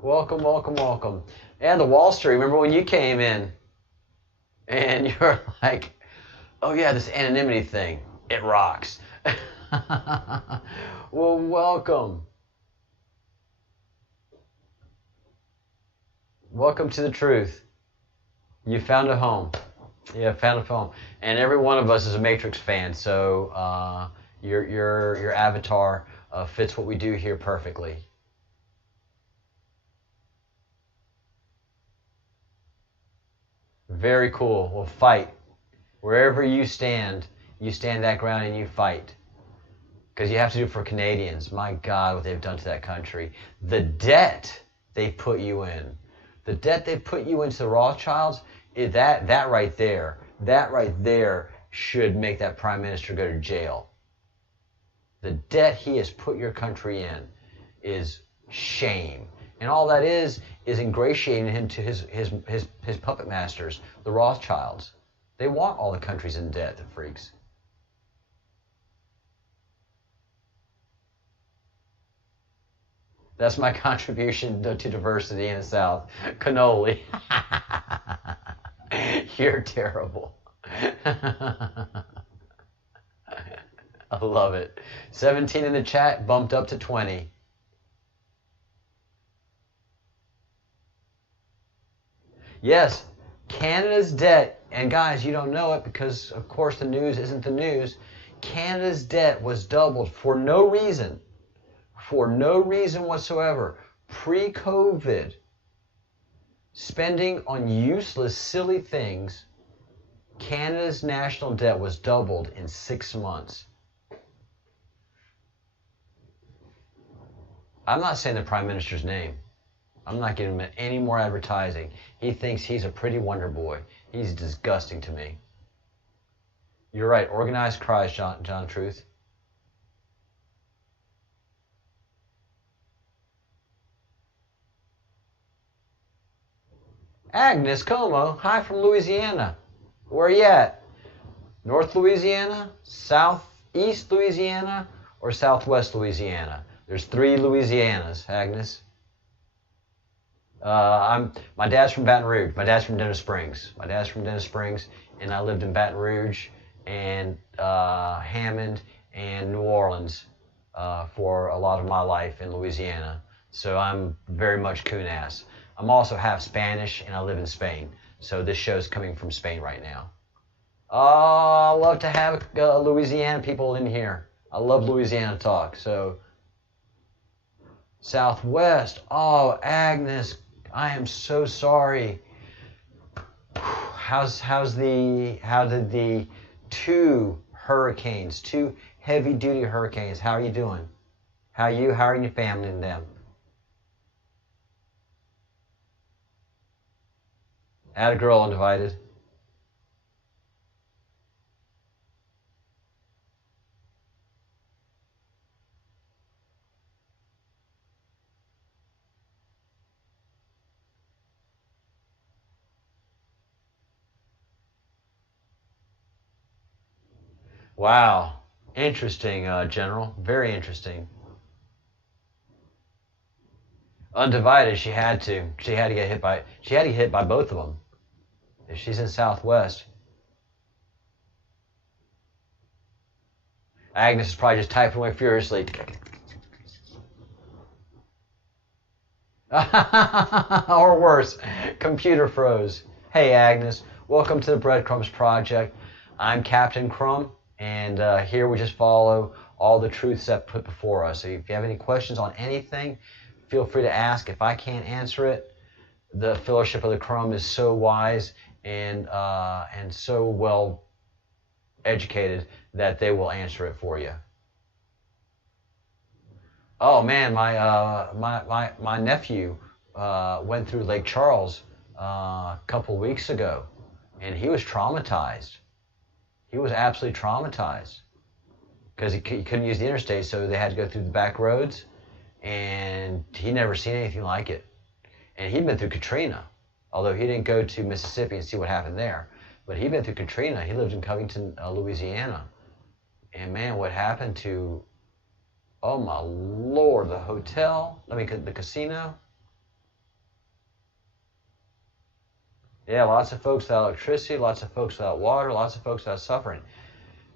Welcome, welcome, welcome. And the Wall Street, remember when you came in and you're like, oh yeah, this anonymity thing, it rocks. Well, welcome. Welcome to the truth. You found a home. Yeah, found a home. And every one of us is a Matrix fan, so your avatar fits what we do here perfectly. Very cool. Well, fight. Wherever you stand that ground and you fight. Because you have to do it for Canadians. My God, what they've done to that country. The debt they put you in. The debt they put you into the Rothschilds, that right there should make that prime minister go to jail. The debt he has put your country in is shame. And all that is ingratiating him to his puppet masters, the Rothschilds. They want all the countries in debt, the freaks. That's my contribution to diversity in the South. Cannoli. You're terrible. I love it. 17 in the chat, bumped up to 20. Yes, Canada's debt, and guys, you don't know it because, of course, the news isn't the news. Canada's debt was doubled for no reason whatsoever. Pre-COVID, spending on useless, silly things, Canada's national debt was doubled in 6 months. I'm not saying the Prime Minister's name. I'm not giving him any more advertising. He thinks he's a pretty wonder boy. He's disgusting to me. You're right. Organized cries, John Truth. Agnes Como, hi from Louisiana. Where are you at? North Louisiana, Southeast Louisiana, or Southwest Louisiana? There's 3 Louisianas, Agnes. My dad's from Baton Rouge. My dad's from Dennis Springs. And I lived in Baton Rouge and Hammond and New Orleans for a lot of my life in Louisiana. So I'm very much coon ass. I'm also half Spanish, and I live in Spain. So this show's coming from Spain right now. Oh, I love to have Louisiana people in here. I love Louisiana talk. So Southwest. Oh, Agnes, I am so sorry. How did the 2 hurricanes, 2 heavy-duty hurricanes, how are you doing? How are your family and them? Atta girl, Undivided. Wow. Interesting, General. Very interesting. Undivided, she had to. She had to get hit by both of them. If she's in Southwest. Agnes is probably just typing away furiously. Or worse, computer froze. Hey Agnes, welcome to the Breadcrumbs Project. I'm Captain Crumb, and here we just follow all the truths that put before us. So if you have any questions on anything, feel free to ask. If I can't answer it, the Fellowship of the Crumb is so wise and so well educated that they will answer it for you. Oh man, my nephew went through Lake Charles a couple weeks ago, and he was traumatized. He was absolutely traumatized because he couldn't use the interstate, so they had to go through the back roads, and he never seen anything like it. And he'd been through Katrina, although he didn't go to Mississippi and see what happened there. But he'd been through Katrina. He lived in Covington, Louisiana. And man, what happened to, oh my Lord, the hotel, the casino. Yeah, lots of folks without electricity, lots of folks without water, lots of folks without suffering.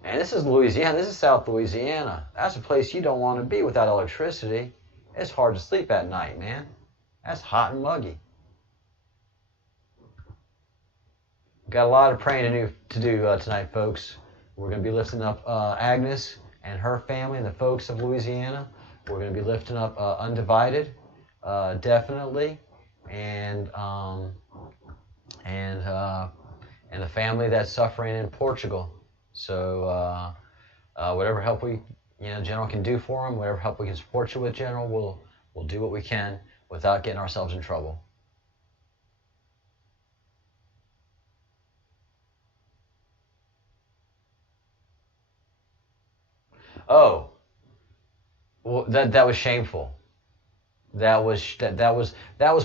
And this is Louisiana. This is South Louisiana. That's a place you don't want to be without electricity. It's hard to sleep at night, man. That's hot and muggy. Got a lot of praying to do tonight, folks. We're going to be lifting up Agnes and her family and the folks of Louisiana. We're going to be lifting up Undivided, definitely, and the family that's suffering in Portugal. So whatever help we, General can do for them, whatever help we can support you with, General, we'll do what we can without getting ourselves in trouble. Oh, well, that was shameful. That was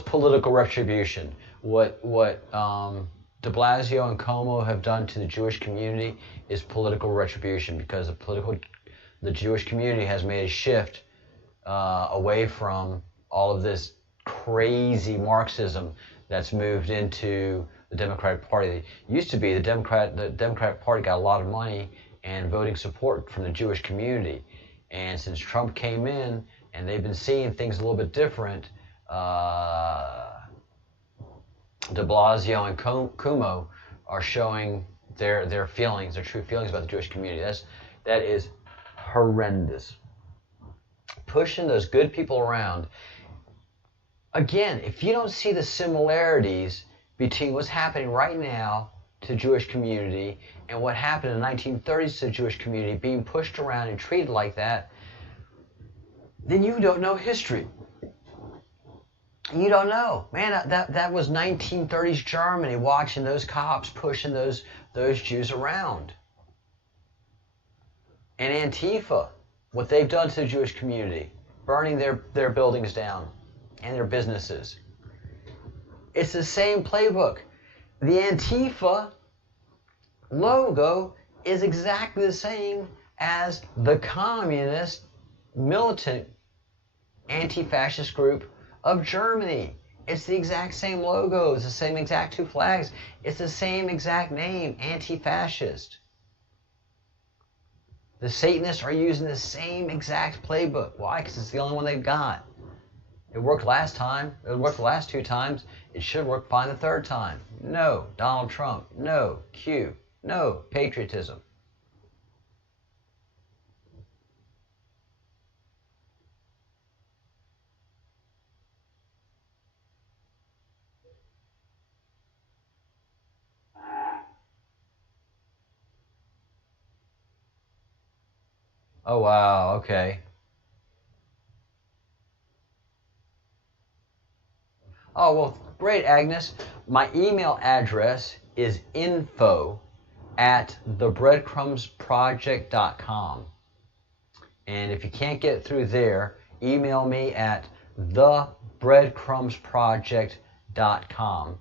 political retribution. What De Blasio and Como have done to the Jewish community is political retribution, because the Jewish community has made a shift away from all of this crazy Marxism that's moved into the Democratic Party. It used to be the Democratic Party got a lot of money and voting support from the Jewish community. And since Trump came in and they've been seeing things a little bit different, de Blasio and Cuomo are showing their feelings, their true feelings about the Jewish community. That is horrendous. Pushing those good people around. Again, if you don't see the similarities between what's happening right now to the Jewish community and what happened in the 1930s to the Jewish community being pushed around and treated like that, then you don't know history. You don't know. Man, that was 1930s Germany, watching those cops pushing those Jews around. And Antifa, what they've done to the Jewish community, burning their buildings down and their businesses. It's the same playbook. The Antifa logo is exactly the same as the communist militant anti-fascist group of Germany. It's the exact same logo. It's the same exact two flags. It's the same exact name, anti-fascist. The Satanists are using the same exact playbook. Why? Because it's the only one they've got. It worked last time. It worked the last two times. It should work fine the third time. No, Donald Trump. No, Q. No, patriotism. Oh, wow, okay. Oh, well, great, Agnes. My email address is info@thebreadcrumbsproject.com. And if you can't get through there, email me at thebreadcrumbsproject.com.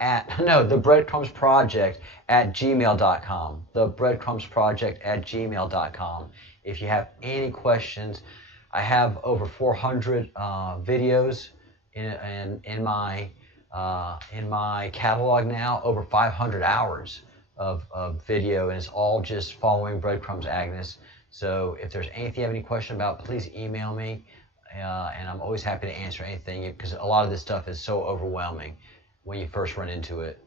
thebreadcrumbsproject@gmail.com. thebreadcrumbsproject@gmail.com. If you have any questions, I have over 400 videos in my catalog now, over 500 hours of video, and it's all just following breadcrumbs, Agnes. So if there's anything you have any question about, please email me, and I'm always happy to answer anything, because a lot of this stuff is so overwhelming when you first run into it.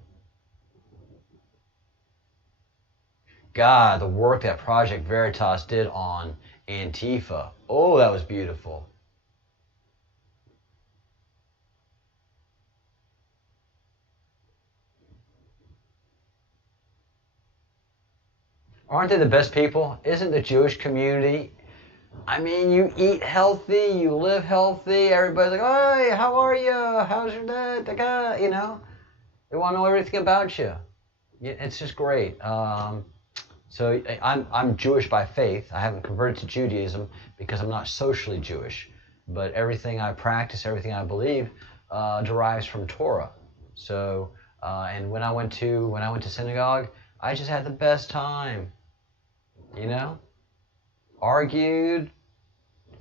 God, the work that Project Veritas did on Antifa. Oh, that was beautiful. Aren't they the best people? Isn't the Jewish community? I mean, you eat healthy, you live healthy, everybody's like, hey, how are you? How's your day? You know? They want to know everything about you. It's just great. So I'm Jewish by faith. I haven't converted to Judaism because I'm not socially Jewish. But everything I practice, everything I believe, derives from Torah. So, and when I went to synagogue, I just had the best time. You know? Argued,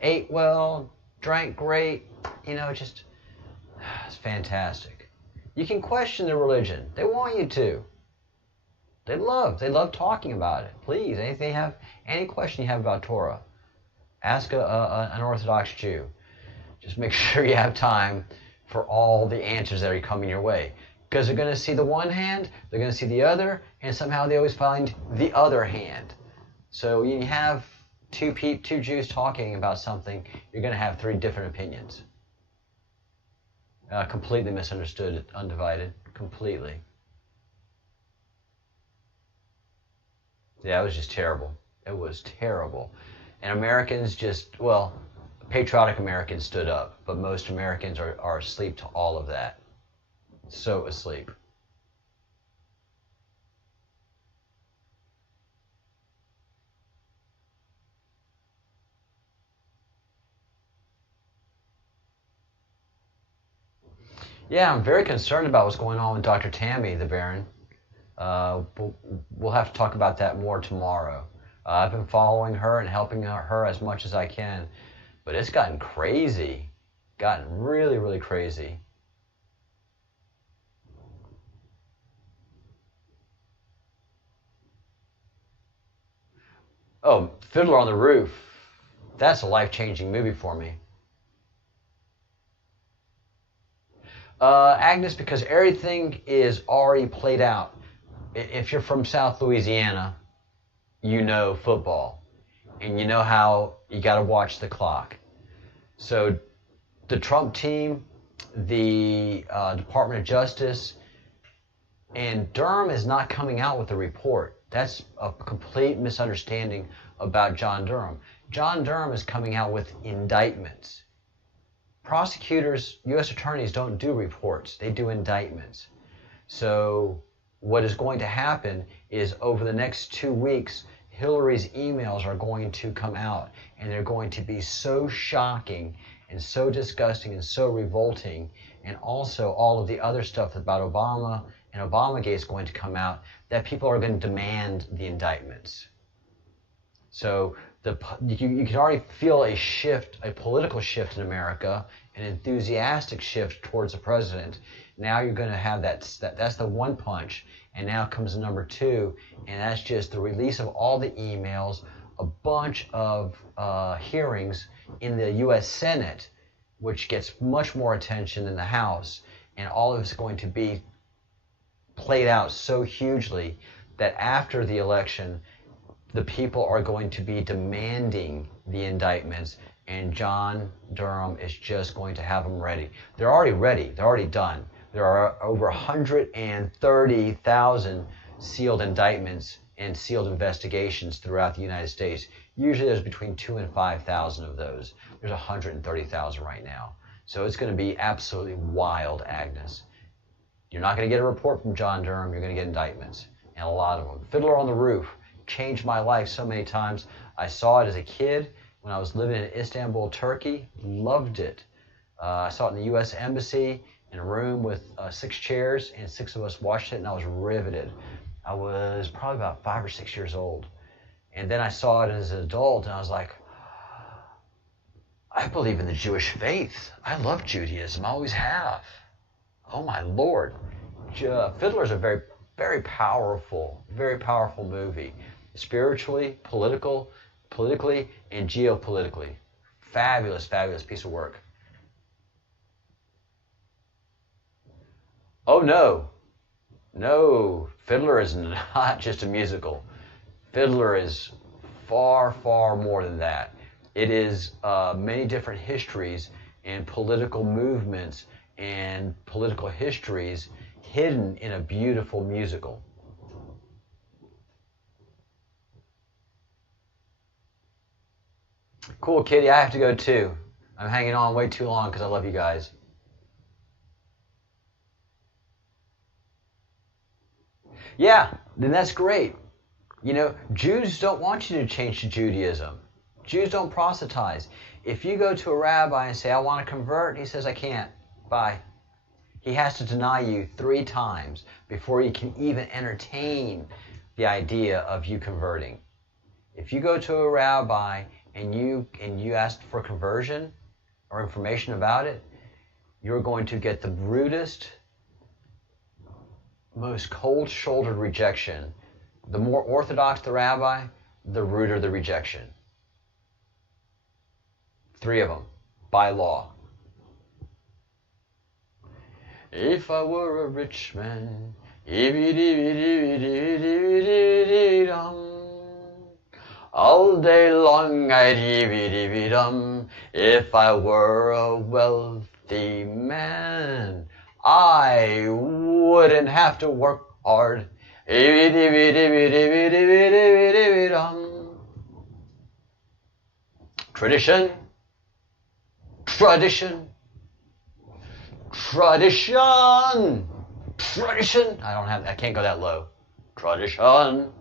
ate well, drank great. You know, it's fantastic. You can question the religion. They want you to. They love talking about it. Please, any question you have about Torah, ask an Orthodox Jew. Just make sure you have time for all the answers that are coming your way. Because they're going to see the one hand, they're going to see the other, and somehow they always find the other hand. So you have two Jews talking about something, you're going to have three different opinions. Completely misunderstood, undivided, completely. Yeah, it was just terrible. It was terrible. And Americans patriotic Americans stood up, but most Americans are asleep to all of that. So asleep. Yeah, I'm very concerned about what's going on with Dr. Tammy, the Baron. We'll have to talk about that more tomorrow. I've been following her and helping her as much as I can, but it's gotten crazy. Gotten really, really crazy. Oh, Fiddler on the Roof. That's a life-changing movie for me. Agnes, because everything is already played out. If you're from South Louisiana, you know football, and you know how you got to watch the clock. So the Trump team, the Department of Justice, and Durham is not coming out with a report. That's a complete misunderstanding about John Durham. John Durham is coming out with indictments. Prosecutors, U.S. attorneys don't do reports. They do indictments. So what is going to happen is over the next 2 weeks, Hillary's emails are going to come out, and they're going to be so shocking and so disgusting and so revolting, and also all of the other stuff about Obama and Obamagate is going to come out, that people are going to demand the indictments. So you can already feel a shift, a political shift in America, an enthusiastic shift towards the president. Now you're going to have that's the one punch, and now comes number two, and that's just the release of all the emails, a bunch of hearings in the U.S. Senate, which gets much more attention than the House, and all of it's going to be played out so hugely that after the election, the people are going to be demanding the indictments, and John Durham is just going to have them ready. They're already ready. They're already done. There are over 130,000 sealed indictments and sealed investigations throughout the United States. Usually there's between 2,000 and 5,000 of those. There's 130,000 right now. So it's going to be absolutely wild, Agnes. You're not going to get a report from John Durham. You're going to get indictments, and a lot of them. Fiddler on the Roof changed my life so many times. I saw it as a kid when I was living in Istanbul, Turkey. Loved it. I saw it in the U.S. Embassy in a room with 6 chairs, and 6 of us watched it, and I was riveted. I was probably about 5 or 6 years old. And then I saw it as an adult, and I was like, I believe in the Jewish faith. I love Judaism. I always have. Oh, my Lord. Fiddler is a very, very powerful movie. Spiritually, politically, and geopolitically. Fabulous, fabulous piece of work. Oh, no. No, Fiddler is not just a musical. Fiddler is far, far more than that. It is many different histories and political movements and political histories hidden in a beautiful musical. Cool, Kitty. I have to go too. I'm hanging on way too long because I love you guys. Yeah, then that's great. You know, Jews don't want you to change to Judaism. Jews don't proselytize. If you go to a rabbi and say, I want to convert, he says, I can't. Bye. He has to deny you 3 times before you can even entertain the idea of you converting. If you go to a rabbi and you ask for conversion or information about it, you're going to get the rudest, most cold-shouldered rejection. The more orthodox the rabbi, the ruder the rejection. 3 of them, by law. If I were a rich man, all day long I'd if I were a wealthy man, I wouldn't have to work hard. Tradition, tradition, tradition, tradition. I can't go that low. Tradition.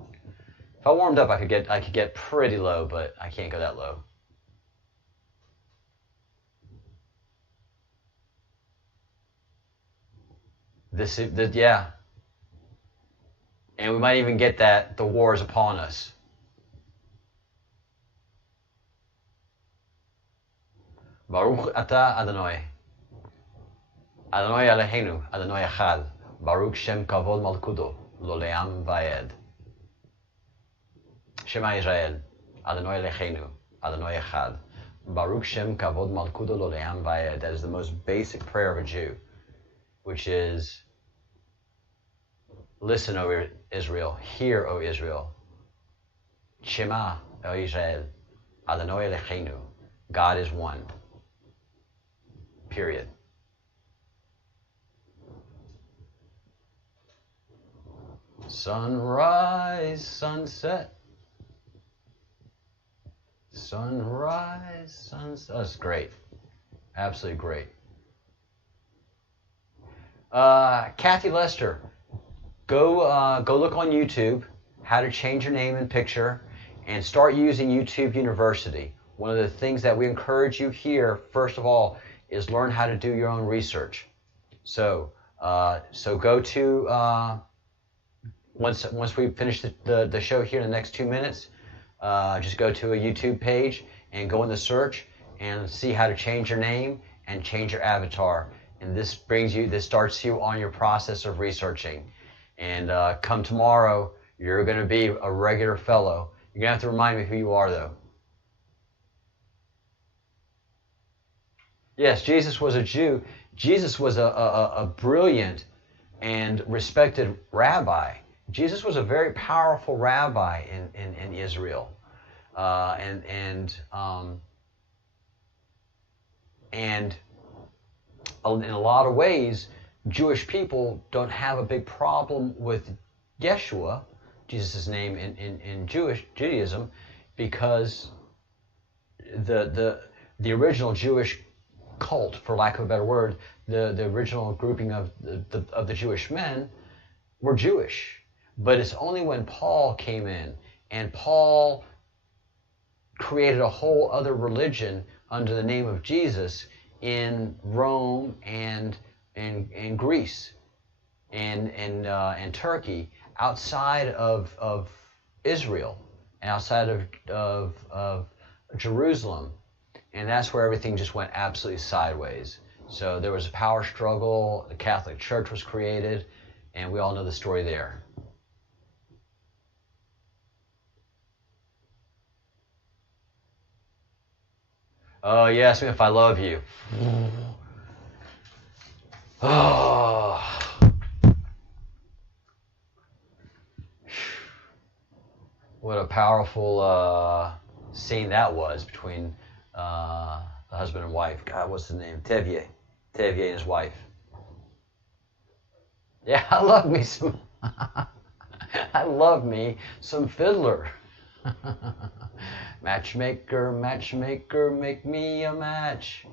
If I warmed up, I could get pretty low, but I can't go that low. Yeah. And we might even get that the war is upon us. Baruch Ata Adonai. Adonai Eloheinu, Adonai Echad. Baruch Shem Kavod Malkudo, Loleam Vaed. Shema Israel, Adonai Eloheinu, Adonai Echad. Baruch Shem Kavod Malkudo Loleam Vaed. That is the most basic prayer of a Jew. which is, listen, O Israel, hear, O Israel. Shema, O Israel, Adonai Eloheinu, God is one. Period. Sunrise, sunset. Sunrise, sunset. That's great. Absolutely great. Kathy Lester, go look on YouTube, how to change your name and picture, and start using YouTube University. One of the things that we encourage you here, first of all, is learn how to do your own research. So go to, once we finish the show here in the next 2 minutes, just go to a YouTube page and go in the search and see how to change your name and change your avatar. And this starts you on your process of researching. And come tomorrow, you're going to be a regular fellow. You're going to have to remind me who you are, though. Yes, Jesus was a Jew. Jesus was a brilliant and respected rabbi. Jesus was a very powerful rabbi in Israel. And in a lot of ways, Jewish people don't have a big problem with Yeshua, Jesus' name in Judaism, because the original Jewish cult, for lack of a better word, the original grouping of the Jewish men were Jewish. But it's only when Paul came in, and Paul created a whole other religion under the name of Jesus in Rome and in Greece and Turkey, outside of Israel and outside of Jerusalem. And that's where everything just went absolutely sideways. So there was a power struggle, the Catholic Church was created, and we all know the story there. Oh, you ask me if I love you. Oh. What a powerful scene that was between the husband and wife. God, what's his name? Tevye and his wife. Yeah, I love me some Fiddler. Matchmaker, matchmaker, make me a match.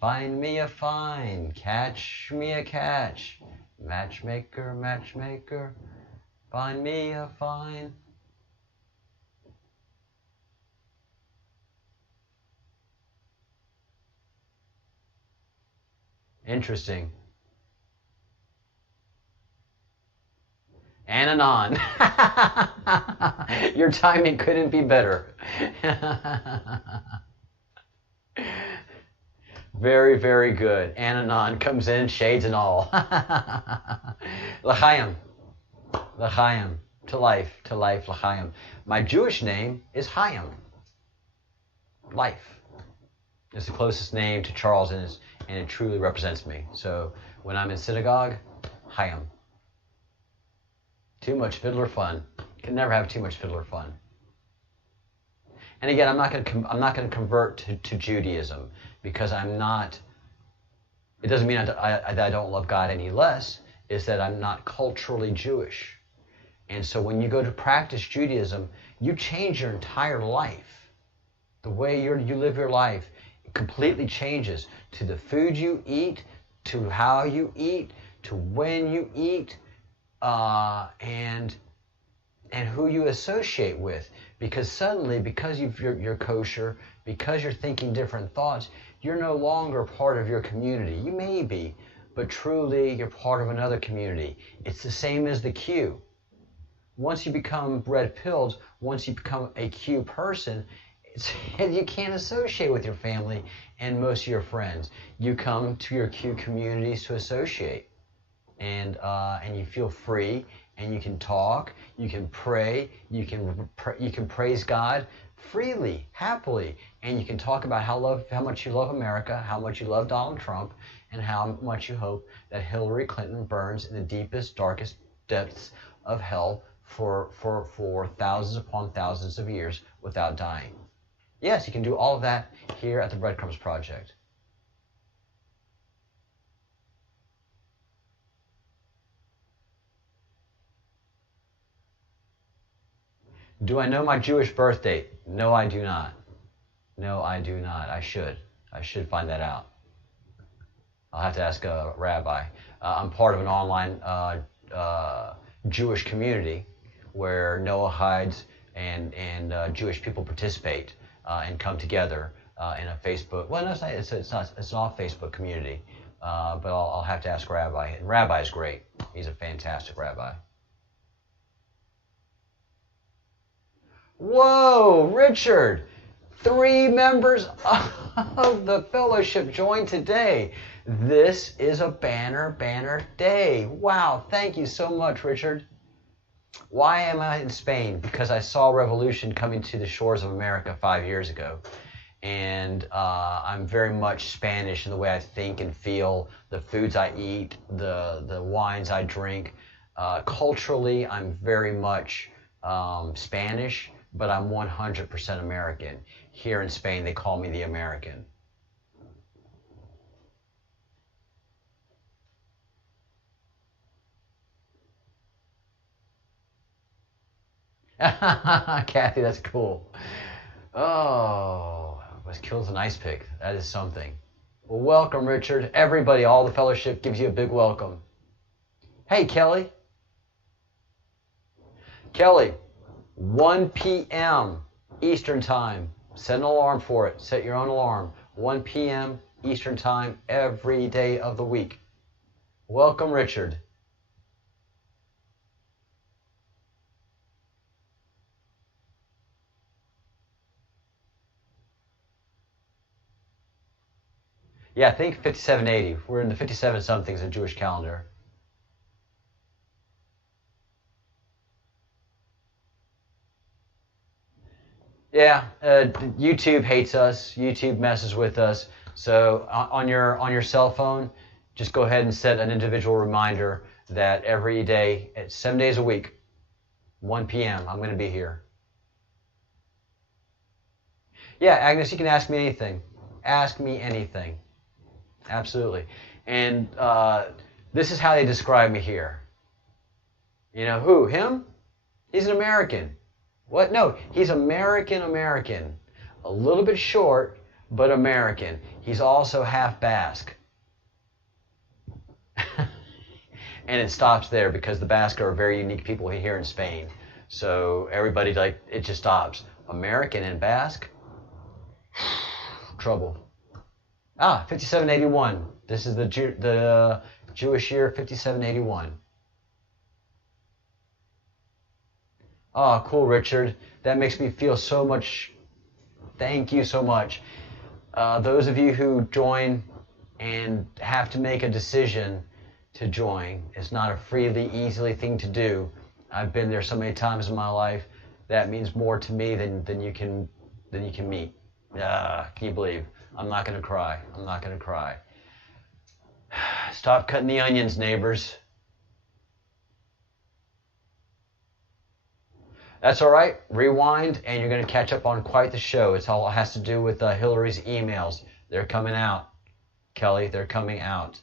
Find me a find, catch me a catch. Matchmaker, matchmaker, find me a find. Interesting. And anon. Your timing couldn't be better. Very, very good. And anon comes in, shades and all. L'chaim. L'chaim. To life, l'chaim. My Jewish name is Chaim. Life. It's the closest name to Charles, and it truly represents me. So when I'm in synagogue, Chaim. Too much fiddler fun. Can never have too much fiddler fun. And again, I'm not going to convert to Judaism, because I'm not. It doesn't mean that I don't love God any less. It's that I'm not culturally Jewish. And so when you go to practice Judaism, you change your entire life. The way you live your life, it completely changes, to the food you eat, to how you eat, to when you eat. And who you associate with, because suddenly, because you're kosher, because you're thinking different thoughts, you're no longer part of your community. You may be, but truly you're part of another community. It's the same as the Q. Once you become red-pilled, once you become a Q person, you can't associate with your family and most of your friends. You come to your Q communities to associate. And you feel free, and you can talk, you can pray, you can praise God freely, happily, and you can talk about how much you love America, how much you love Donald Trump, and how much you hope that Hillary Clinton burns in the deepest, darkest depths of hell for thousands upon thousands of years without dying. Yes, you can do all of that here at the Breadcrumbs Project. Do I know my Jewish birth date? No, I do not. No, I do not. I should. I should find that out. I'll have to ask a rabbi. I'm part of an online Jewish community where Noahides and Jewish people participate and come together in a Facebook. Well, no, it's not. It's not a Facebook community, but I'll have to ask Rabbi. And Rabbi's great. He's a fantastic rabbi. Whoa, Richard! 3 members of the fellowship joined today. This is a banner day. Wow, thank you so much, Richard. Why am I in Spain? Because I saw revolution coming to the shores of America 5 years ago. And I'm very much Spanish in the way I think and feel, the foods I eat, the wines I drink. Culturally, I'm very much Spanish, but I'm 100% American. Here in Spain, they call me the American. Kathy, that's cool. Oh, was killed an ice pick. That is something. Well, welcome, Richard. Everybody, all the fellowship gives you a big welcome. Hey, Kelly. Kelly, 1 p.m. Eastern Time. Set an alarm for it. Set your own alarm. 1 p.m. Eastern Time every day of the week. Welcome, Richard. Yeah, I think 5780. We're in the 57 somethings in Jewish calendar. Yeah, YouTube hates us. YouTube messes with us. So on your cell phone, just go ahead and set an individual reminder that every day, 7 days a week, 1 p.m., I'm going to be here. Yeah, Agnes, you can ask me anything. Ask me anything. Absolutely. And this is how they describe me here. You know who? Him? He's an American. What? No, he's American. A little bit short, but American. He's also half Basque. And it stops there because the Basque are very unique people here in Spain. So everybody, it just stops. American and Basque? Trouble. 5781. This is the Jewish year 5781. Oh, cool, Richard. That makes me feel so much. Thank you so much. Those of you who join and have to make a decision to join, it's not a freely, easily thing to do. I've been there so many times in my life. That means more to me than you can meet. Can you believe? I'm not going to cry. I'm not going to cry. Stop cutting the onions, neighbors. That's all right. Rewind, and you're going to catch up on quite the show. It all has to do with Hillary's emails. They're coming out, Kelly. They're coming out.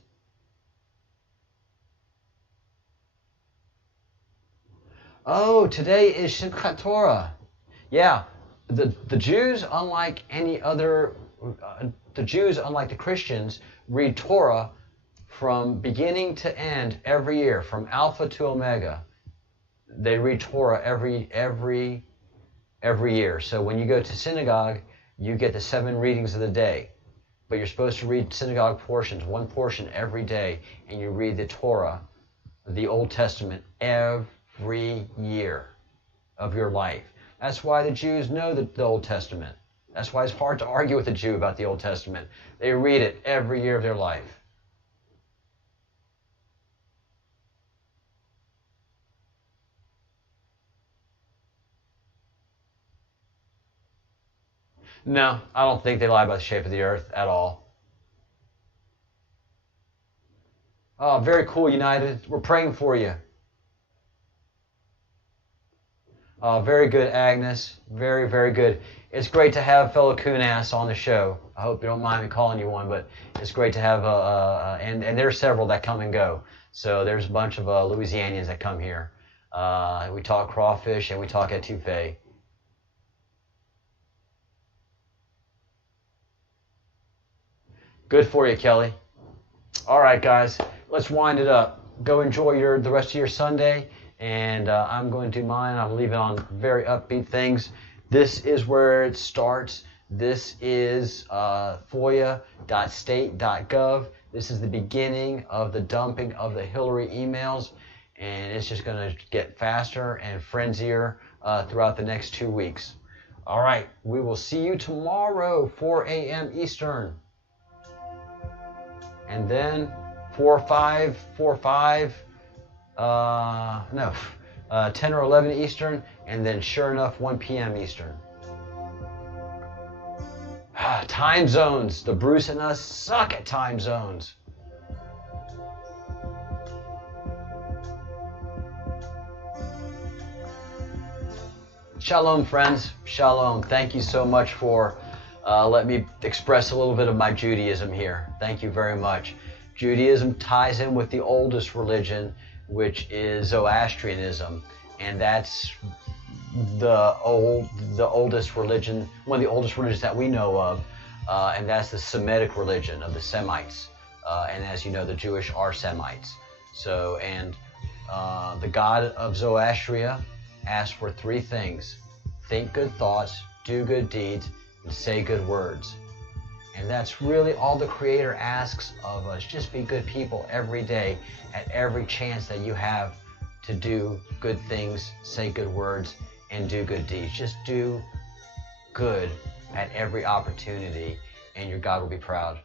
Oh, today is Simchat Torah. Yeah, the Jews, unlike any other, the Jews, unlike the Christians, read Torah from beginning to end every year, from Alpha to Omega. They read Torah every year. So when you go to synagogue, you get the 7 readings of the day. But you're supposed to read synagogue portions, 1 portion every day, and you read the Torah, the Old Testament, every year of your life. That's why the Jews know the Old Testament. That's why it's hard to argue with a Jew about the Old Testament. They read it every year of their life. No, I don't think they lie about the shape of the earth at all. Oh, very cool, United. We're praying for you. Very good, Agnes. Very, very good. It's great to have fellow coon-ass on the show. I hope you don't mind me calling you one, but it's great to have, and there's several that come and go. So there's a bunch of Louisianians that come here. We talk crawfish and we talk etouffee. Good for you, Kelly. All right, guys, let's wind it up. Go enjoy the rest of your Sunday, and I'm going to do mine. I'm leaving on very upbeat things. This is where it starts. This is foia.state.gov. This is the beginning of the dumping of the Hillary emails, and it's just going to get faster and frenzier throughout the next 2 weeks. All right, we will see you tomorrow, 4 a.m. Eastern. And then 10 or 11 Eastern, and then sure enough, 1 p.m. Eastern. Time zones. The Bruce and us suck at time zones. Shalom, friends. Shalom. Thank you so much for letting me express a little bit of my Judaism here. Thank you very much. Judaism ties in with the oldest religion, which is Zoroastrianism, and that's the oldest religion, one of the oldest religions that we know of, and that's the Semitic religion of the Semites. And as you know, the Jewish are Semites. So, and the God of Zoroastria asked for 3 things: think good thoughts, do good deeds, and say good words. And that's really all the Creator asks of us. Just be good people every day, at every chance that you have to do good things, say good words, and do good deeds. Just do good at every opportunity, and your God will be proud.